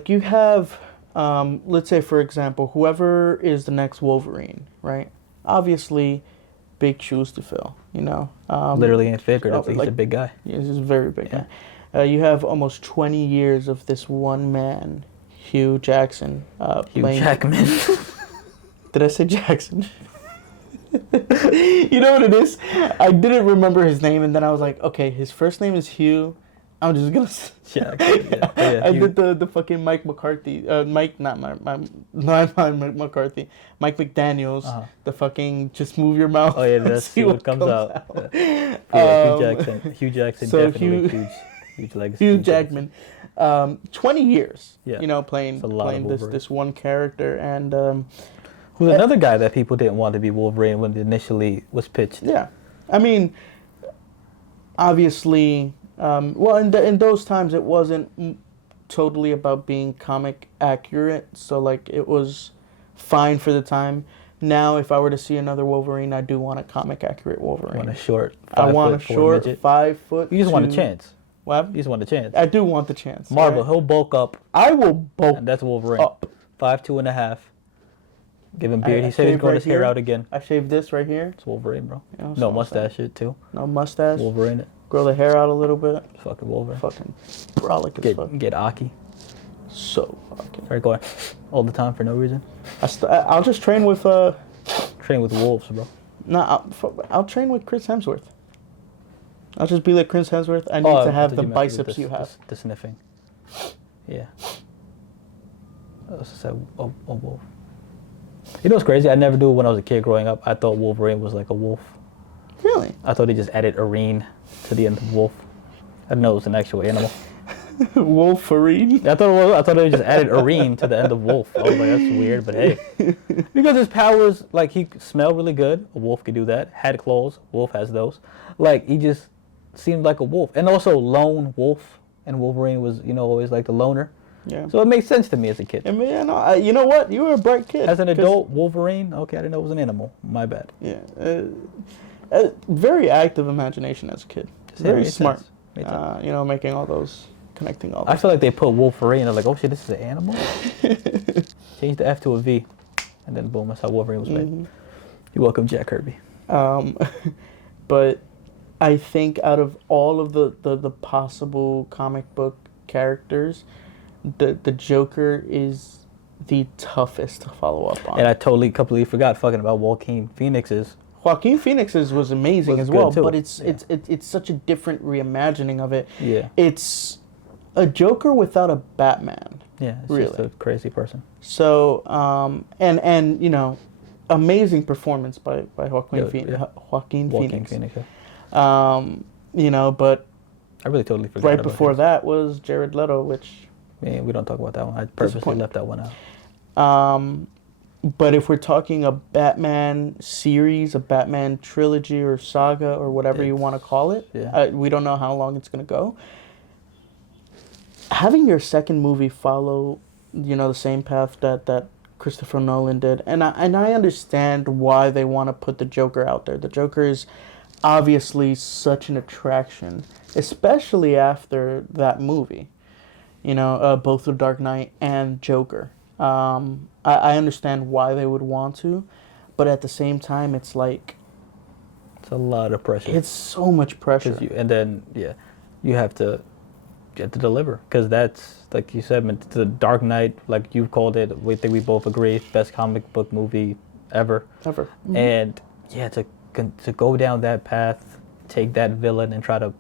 you have, let's say for example, whoever is the next Wolverine, right? Obviously, big shoes to fill. You know, Literally and figuratively, he's a big guy. Yeah, he's a very big guy. You have almost 20 years of this one man, Hugh Jackson. Jackman. Did I say Jackson? You know what it is? I didn't remember his name, and then I was like, okay, his first name is Hugh. I'm just gonna. I did the fucking Mike McCarthy. Mike McCarthy. Mike McDaniel's. The fucking just move your mouth. Oh yeah, that's see what comes out. Hugh Jackson so definitely huge legacy. Hugh Jackman. 20 years. Yeah. You know, playing this one character, and who's another guy that people didn't want to be Wolverine when it initially was pitched. Yeah, I mean, obviously. Well, in those times, it wasn't totally about being comic accurate, so like it was fine for the time. Now, if I were to see another Wolverine, I do want a comic accurate Wolverine. Want a short? I want a short 5 foot. You just want a chance. What? You just want a chance. I do want the chance. Marvel, right? He'll bulk up. I will bulk. And that's Wolverine. Up. 5'2.5". Give him beard. I He said he's growing right his hair here. out again. I shaved this right here. It's Wolverine, bro. You know, no mustache shit too. No mustache. Wolverine it. Grow the hair out a little bit. Fucking Wolverine. Fucking brolic as fuck. Get Aki. So fucking. Start going all the time for no reason. I'll just train with Train with wolves, bro. No, I'll train with Chris Hemsworth. I'll just be like Chris Hemsworth. I need to have the biceps you have. The sniffing. Yeah. I also said, oh, wolf. You know what's crazy? I never knew when I was a kid growing up. I thought Wolverine was like a wolf. Really? I thought they just added arene to the end of wolf. I didn't know it was an actual animal. Wolverine? I thought they just added arene to the end of wolf. I was like, that's weird, but hey. Because his powers, like he could smell really good. A wolf could do that. Had claws. Wolf has those. Like he just seemed like a wolf. And also lone wolf. And Wolverine was, always like the loner. Yeah. So it makes sense to me as a kid. I mean, you know what? You were a bright kid. As an adult, Wolverine, okay, I didn't know it was an animal. My bad. Yeah. Very active imagination as a kid. Very smart. Making all those, connecting all those. I feel like they put Wolverine, and they're like, oh shit, this is an animal? Change the F to a V. And then boom, that's how Wolverine was made. You're welcome, Jack Kirby. But I think out of all of the possible comic book characters, the Joker is the toughest to follow up on. And I completely forgot fucking about Joaquin Phoenix's Joaquin Phoenix's was amazing Was as well, good, too. but Yeah. it's such a different reimagining of it. Yeah. It's a Joker without a Batman. Yeah, it's Really. just a crazy person. So, and you know, amazing performance by Joaquin, Joaquin Phoenix. Phoenix. Yeah. You know, but I really totally forgot right about before his. that was Jared Leto, which, Man, we don't talk about that one. I purposely Disappointing. left that one out. but if we're talking a Batman series, a Batman trilogy or saga or whatever you want to call it, Yeah. we don't know how long it's going to go. Having your second movie follow, you know, the same path that Christopher Nolan did, and I understand why they want to put the Joker out there. The Joker is obviously such an attraction, especially after that movie. You know, both The Dark Knight and Joker. I understand why they would want to, but at the same time, it's like It's a lot of pressure. it's so much pressure. And then you have to deliver because that's like you said, The Dark Knight, like you called it. We think we both agree, best comic book movie ever. Ever. Mhm. And yeah, to go down that path, take that villain and try to,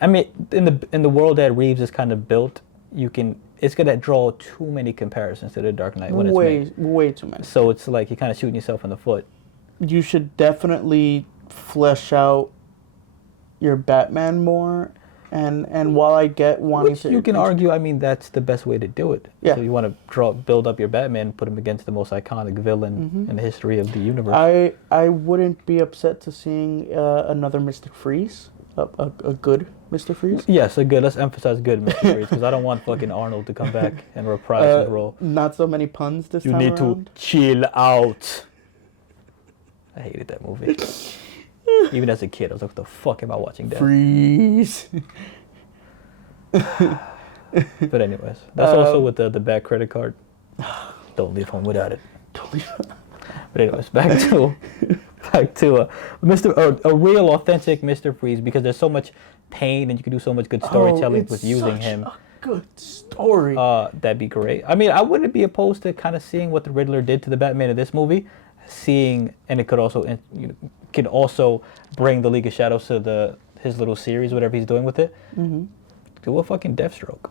I mean, in the world that Reeves is kind of built, it's gonna draw too many comparisons to The Dark Knight when it's made. Way too many. So it's like you're kind of shooting yourself in the foot. You should definitely flesh out your Batman more, and while I get wanting Which to, you can argue, I mean, that's the best way to do it. Yeah. So you want to build up your Batman, put him against the most iconic villain in the history of the universe. I wouldn't be upset to seeing another Mr. Freeze, a good Mr. Freeze. Yes, let's emphasize good, Mr. Freeze, because I don't want fucking Arnold to come back and reprise his role. Not so many puns this You time need around. to chill out. I hated that movie. Even as a kid, I was like, what the fuck am I watching that? Freeze. But anyways, that's also with the bad credit card. Don't leave home without it. But anyways, back to a real authentic Mr. Freeze, because there's so much pain and you can do so much good storytelling with using him. A good story. That'd be great. I mean, I wouldn't be opposed to kind of seeing what the Riddler did to the Batman in this movie, and it could also bring the League of Shadows to his little series, whatever he's doing with it. Mm-hmm. Do a fucking Deathstroke.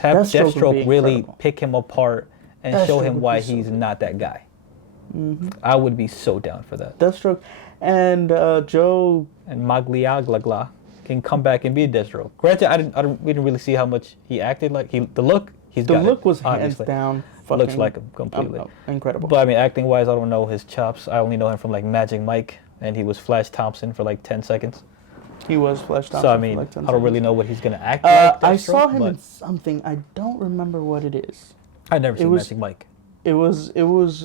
Have Deathstroke would Deathstroke be really incredible. pick him apart and show Deathstroke him would why be so he's good. not that guy. Mm-hmm. I would be so down for that. Deathstroke, and Joe. And Magliaglagla can come back and be Deathstroke. Granted, we didn't really see how much he acted like. The look Was hands obviously. down. Looks Fucking, like him completely. Incredible. But I mean, acting wise, I don't know his chops. I only know him from like Magic Mike, and he was Flash Thompson for like 10 seconds. He was Flash Thompson. So I for mean, like 10 I don't really seconds. know what he's gonna act like. I saw Deathstroke, him but in something. I don't remember what it is. I've never seen was- Magic Mike. It was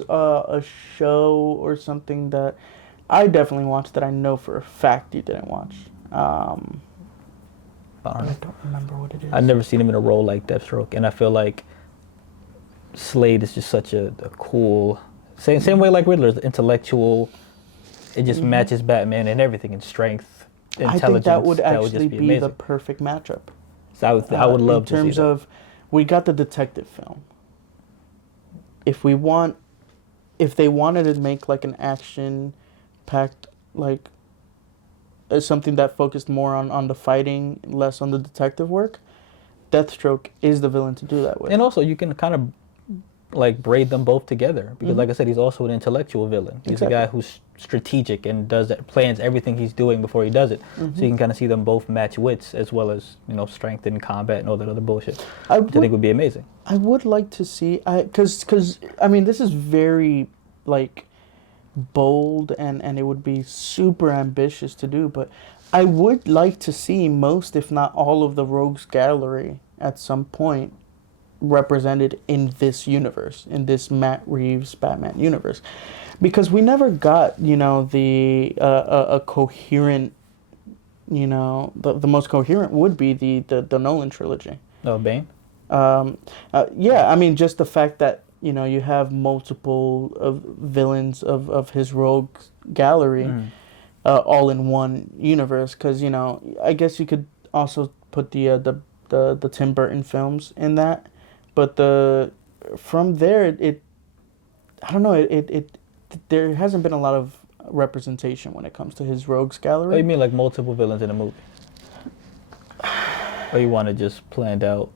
a show or something that I definitely watched that I know for a fact you didn't watch. I don't I know. don't remember what it is. I've never seen him in a role like Deathstroke, and I feel like Slade is just such a cool, same way like Riddler, intellectual. It just matches Batman and everything in strength, intelligence. I think that would actually just be be amazing. the perfect matchup. So I would love to see in terms that. of, we got the detective film. If they wanted to make like an action-packed, like something that focused more on the fighting, less on the detective work, Deathstroke is the villain to do that with. And also, you can kind of like braid them both together because, like I said, he's also an intellectual villain. He's Exactly. a guy who's strategic and plans everything he's doing before he does it. So you can kind of see them both match wits as well as strength in combat and all that other bullshit, which I think would be amazing. I would like to see, because I mean, this is very like bold and it would be super ambitious to do, but I would like to see most, if not all, of the Rogues Gallery at some point represented in this universe, in this Matt Reeves Batman universe, because we never got the a coherent, the most coherent would be the Nolan trilogy. Oh, Bane? Yeah, I mean, just the fact that you have multiple villains of his rogue gallery, all in one universe. Because I guess you could also put the Tim Burton films in that, but from there it I don't know, it there hasn't been a lot of representation when it comes to his rogues Oh, gallery. you mean like multiple villains in a movie? Or you want it just planned out?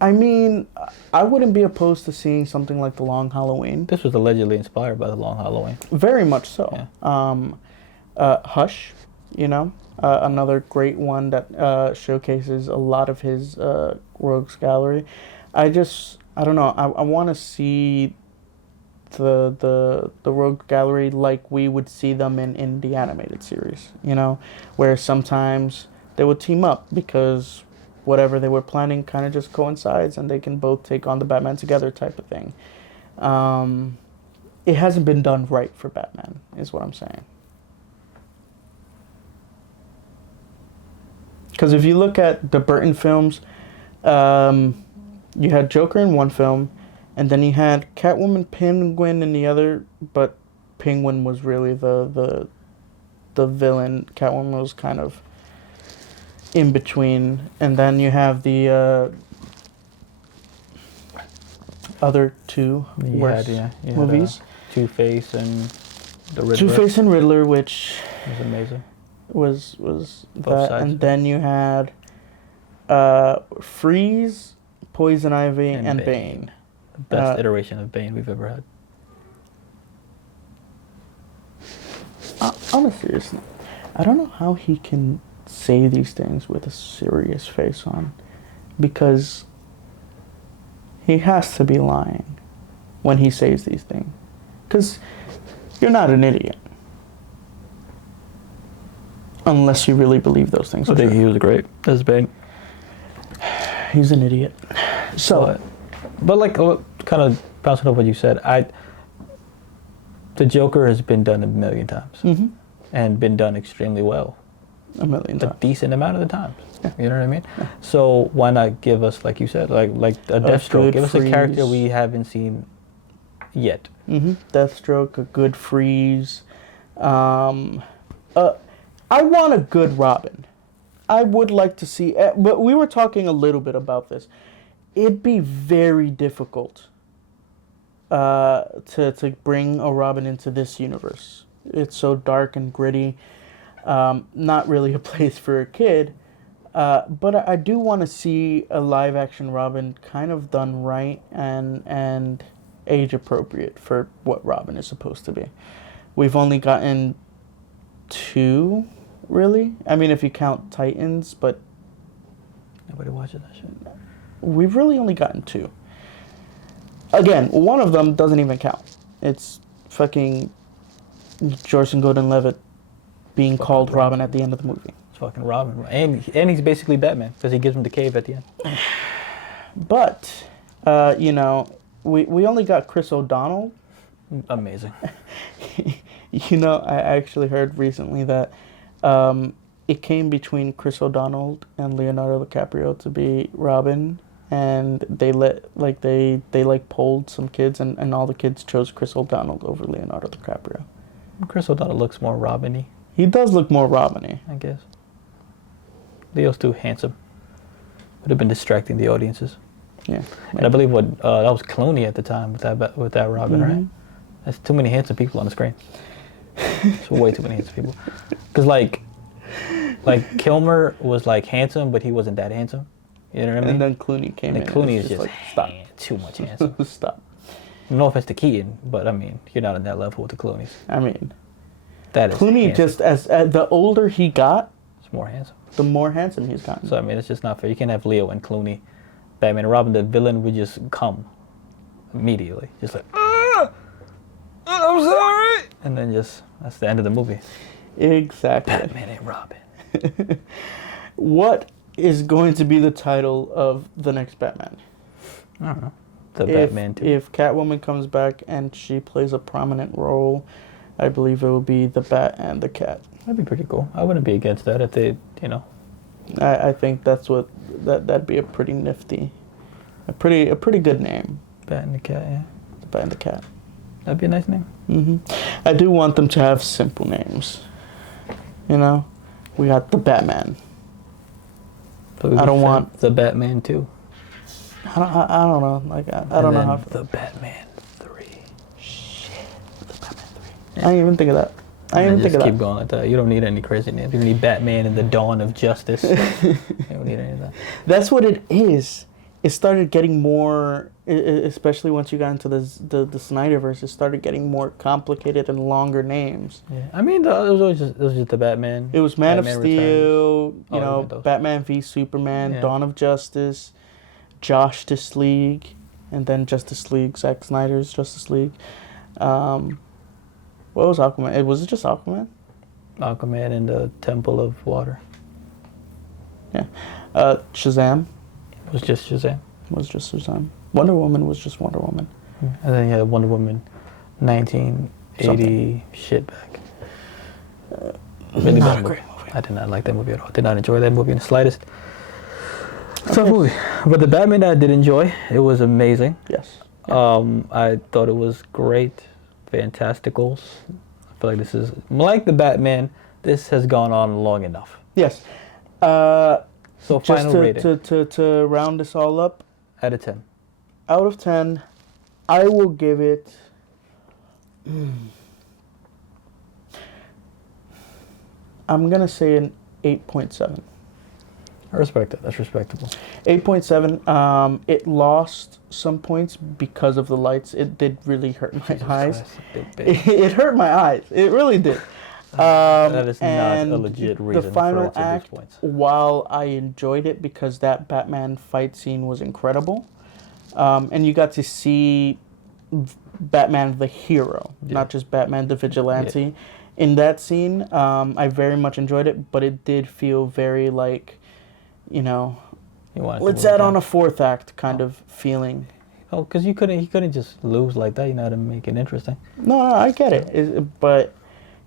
I mean, I wouldn't be opposed to seeing something like The Long Halloween. This was allegedly inspired by The Long Halloween. Very much so. Yeah. Hush, another great one that showcases a lot of his rogues gallery. I don't know. I want to see the rogue gallery like we would see them in the animated series, where sometimes they would team up because whatever they were planning kind of just coincides and they can both take on the Batman together type of thing. It hasn't been done right for Batman, is what I'm saying. Because if you look at the Burton films, you had Joker in one film, and then you had Catwoman, Penguin in the other, but Penguin was really the villain. Catwoman was kind of in between, and then you have the other two movies. Two-Face and the Riddler. Two-Face and Riddler, which was amazing. Was Both that, and sides. then you had Freeze, Poison Ivy, and Bane. The best iteration of Bane we've ever had. On a serious note, I don't know how he can say these things with a serious face on, because he has to be lying when he says these things. Because you're not an idiot. Unless you really believe those things. I think he was great as Bane. He's an idiot. So, but like, kind of bouncing off what you said, the Joker has been done a million times, and been done extremely well. A million times. A decent amount of the times. Yeah. You know what I mean? Yeah. So why not give us, like you said, like a Deathstroke? Give us a character Freeze. we haven't seen yet. Deathstroke, a good Freeze. I want a good Robin. I would like to see, but we were talking a little bit about this. It'd be very difficult to bring a Robin into this universe. It's so dark and gritty. Not really a place for a kid. But I do want to see a live action Robin kind of done right and age appropriate for what Robin is supposed to be. We've only gotten 2, really. I mean, if you count Titans, but Nobody watches that shit. we've really only gotten 2. Again, one of them doesn't even count. It's fucking Joseph Gordon-Levitt being called Robin at the end of the movie. It's fucking Robin, and he's basically Batman because he gives him the cave at the end. But we only got Chris O'Donnell. Amazing. I actually heard recently that it came between Chris O'Donnell and Leonardo DiCaprio to be Robin, and they polled some kids, and all the kids chose Chris O'Donnell over Leonardo DiCaprio. Chris O'Donnell looks more Robin-y, He does look more Robin-y. I guess. Leo's too handsome. Would have been distracting the audiences. Yeah. And I believe that was Clooney at the time with that Robin, right? That's too many handsome people on the screen. It's way too many handsome people. Because like Kilmer was like handsome, but he wasn't that handsome. You know what I mean? And then Clooney came in. And Clooney and is just like, stop. Too much handsome. Stop. No offense to Keaton, but I mean, you're not on that level with the Clooneys. I mean, That is Clooney handsome. just as the older he got, It's more handsome. the more handsome he's gotten. So I mean, it's just not fair. You can't have Leo and Clooney, Batman and Robin. The villain would just come immediately, just like, I'm sorry, and then that's the end of the movie. Exactly. Batman and Robin. What is going to be the title of the next Batman? I don't know. Batman 2. If Catwoman comes back and she plays a prominent role, I believe it will be the Bat and the Cat. That'd be pretty cool. I wouldn't be against that if they, I think that'd be a pretty nifty, a pretty good name. Bat and the Cat, yeah. The Bat and the Cat. That'd be a nice name. I do want them to have simple names. We got the Batman. So I don't want the Batman 2. I don't know. Like I don't know how. The Batman 3. Shit. The Batman 3. I didn't even think of that. I didn't think of keep that. going like that. You don't need any crazy names. You don't need Batman and the Dawn of Justice. You don't need any of that. That's what it is. It started getting more, especially once you got into the Snyderverse. It started getting more complicated and longer names. Yeah, I mean, it was just the Batman. It was Man Batman of Steel, Returns. Batman v Superman, Yeah. Dawn of Justice, Justice League, and then Justice League, Zack Snyder's Justice League. What was Aquaman? Was it just Aquaman? Aquaman and the Temple of Water. Yeah. Shazam It was just Shazam. was just Shazam. Wonder Woman was just Wonder Woman. And then you had Wonder Woman 1980 Something. shit back. Really Not bad a great movie. movie. I did not like that movie at all. Did not enjoy that movie in the slightest. Tough movie. But the Batman that I did enjoy, it was amazing. Yes. I thought it was great. Fantasticals. I feel like this is, like the Batman, this has gone on long enough. Yes. So Just final rating, to round this all up, out of 10. out of 10, I will give it. I'm gonna say an 8.7. I respect it. That's respectable. 8.7. It lost some points because of the lights. It did really hurt my Jesus eyes. Christ, big, big. It hurt my eyes. It really did. That is not and a legit reason the final for it to act, lose points. while I enjoyed it because that Batman fight scene was incredible, and you got to see Batman the hero, not just Batman the vigilante. Yeah. In that scene, I very much enjoyed it, but it did feel very like, You wanted to let's move add down. on a fourth act kind of feeling. Oh, because he couldn't just lose like that. You know how to make it interesting. No, I get it, but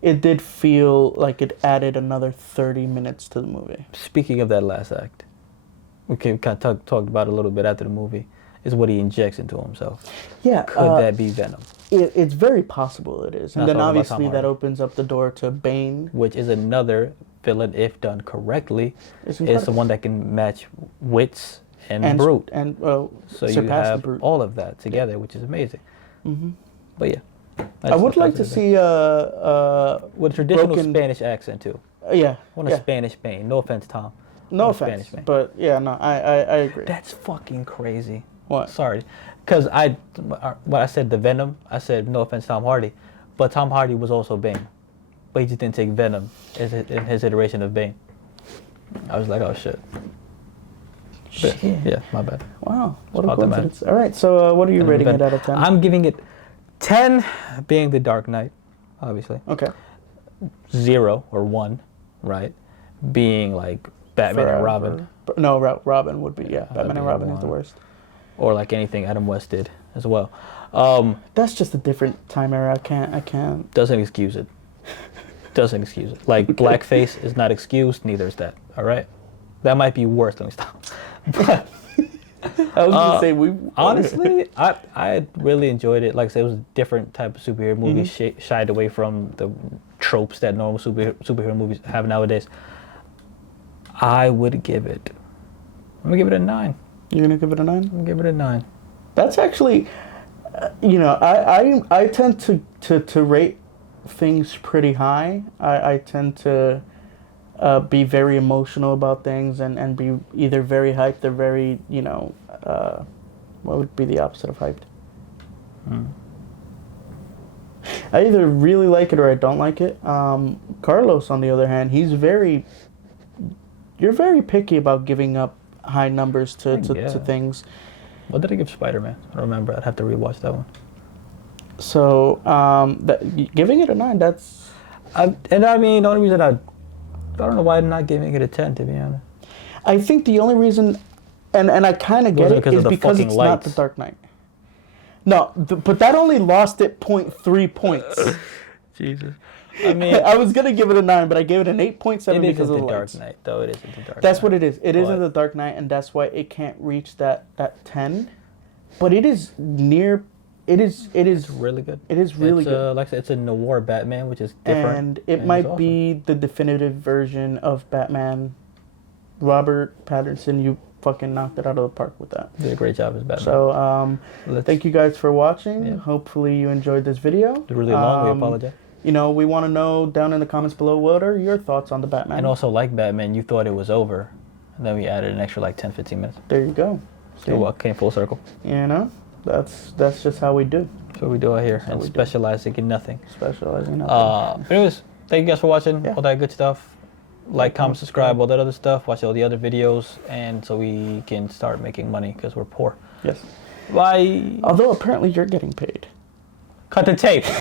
it did feel like it added another 30 minutes to the movie. Speaking of that last act, we kind of talked about it a little bit after the movie, is what he injects into himself. Yeah. Could that be Venom? It's very possible it is. And Not then talking about obviously Tom that Hardy. opens up the door to Bane. Which is another villain, if done correctly, It's is incredible. someone that can match wits and, and brute. And So you surpass the have brute. all of that together, which is amazing. Mhm. But yeah. I would like to see with a traditional broken- Spanish accent too. yeah. I want a Spanish Bane. No offense, Tom. No I want a offense, Spanish Bane. but yeah, no, I agree. That's fucking crazy. What? Sorry, because when I said the Venom, I said no offense, Tom Hardy, but Tom Hardy was also Bane, but he just didn't take Venom in his iteration of Bane. I was like, oh shit. But, yeah, my bad. Wow, what a Spot the man. coincidence. All right, so what are you rating it out of 10? I'm giving it 10, being the Dark Knight, obviously. Okay. 0 or 1, right? Being like Batman and Robin, No, Robin would be, yeah. Batman be and Robin is one. the worst. or like anything Adam West did as well. That's just a different time era. I can't. Doesn't excuse it. Doesn't excuse it. Like blackface is not excused, neither is that. All right, that might be worse. Let me stop. But I was gonna say we honestly, I really enjoyed it. Like I said, it was a different type of superhero movie. Shied away from the tropes that normal superhero movies have nowadays. I would give it. I'm gonna give it a 9. You're gonna give it a 9? I'm gonna give it a 9. That's actually, I tend to rate things pretty high. I tend to be very emotional about things and be either very hyped or very, what would be the opposite of hyped? I either really like it or I don't like it. Carlos, on the other hand, you're very picky about giving up high numbers to things. What did I give Spider-Man? I don't remember. I'd have to rewatch that one. So, giving it a 9, that's... And I mean, the only reason I don't know why I'm not giving it a 10, to be honest. I think the only reason, and I kind of get it, is because it's not the Dark Knight. No, but that only lost it 0.3 points. Jesus. I mean, I was going to give it a 9, but I gave it an 8.7 it because isn't of the the Dark lights. Knight, though. It isn't the Dark Knight. That's what it is. It isn't But- the Dark Knight, and that's why it can't reach that 10. But it is near... It's really good. It is really It's good. Like I said, it's a noir Batman, which is different. And it it's might awesome. be the definitive version of Batman. Robert Pattinson, you fucking knocked it out of the park with that. Did a great job as Batman. So, Let's- thank you guys for watching. Yeah. Hopefully you enjoyed this video. It's really long. We apologize. We want to know down in the comments below, what are your thoughts on the Batman? And also, like Batman, you thought it was over, and then we added an extra like 10, 15 minutes. There you go. So what came full circle. That's just how we do. That's what we do out here, and specializing in nothing. Specializing in nothing. Anyways, thank you guys for watching. Yeah. All that good stuff. Like, comment, subscribe, all that other stuff. Watch all the other videos, and so we can start making money because we're poor. Yes. Bye. Although apparently you're getting paid. Cut the tape.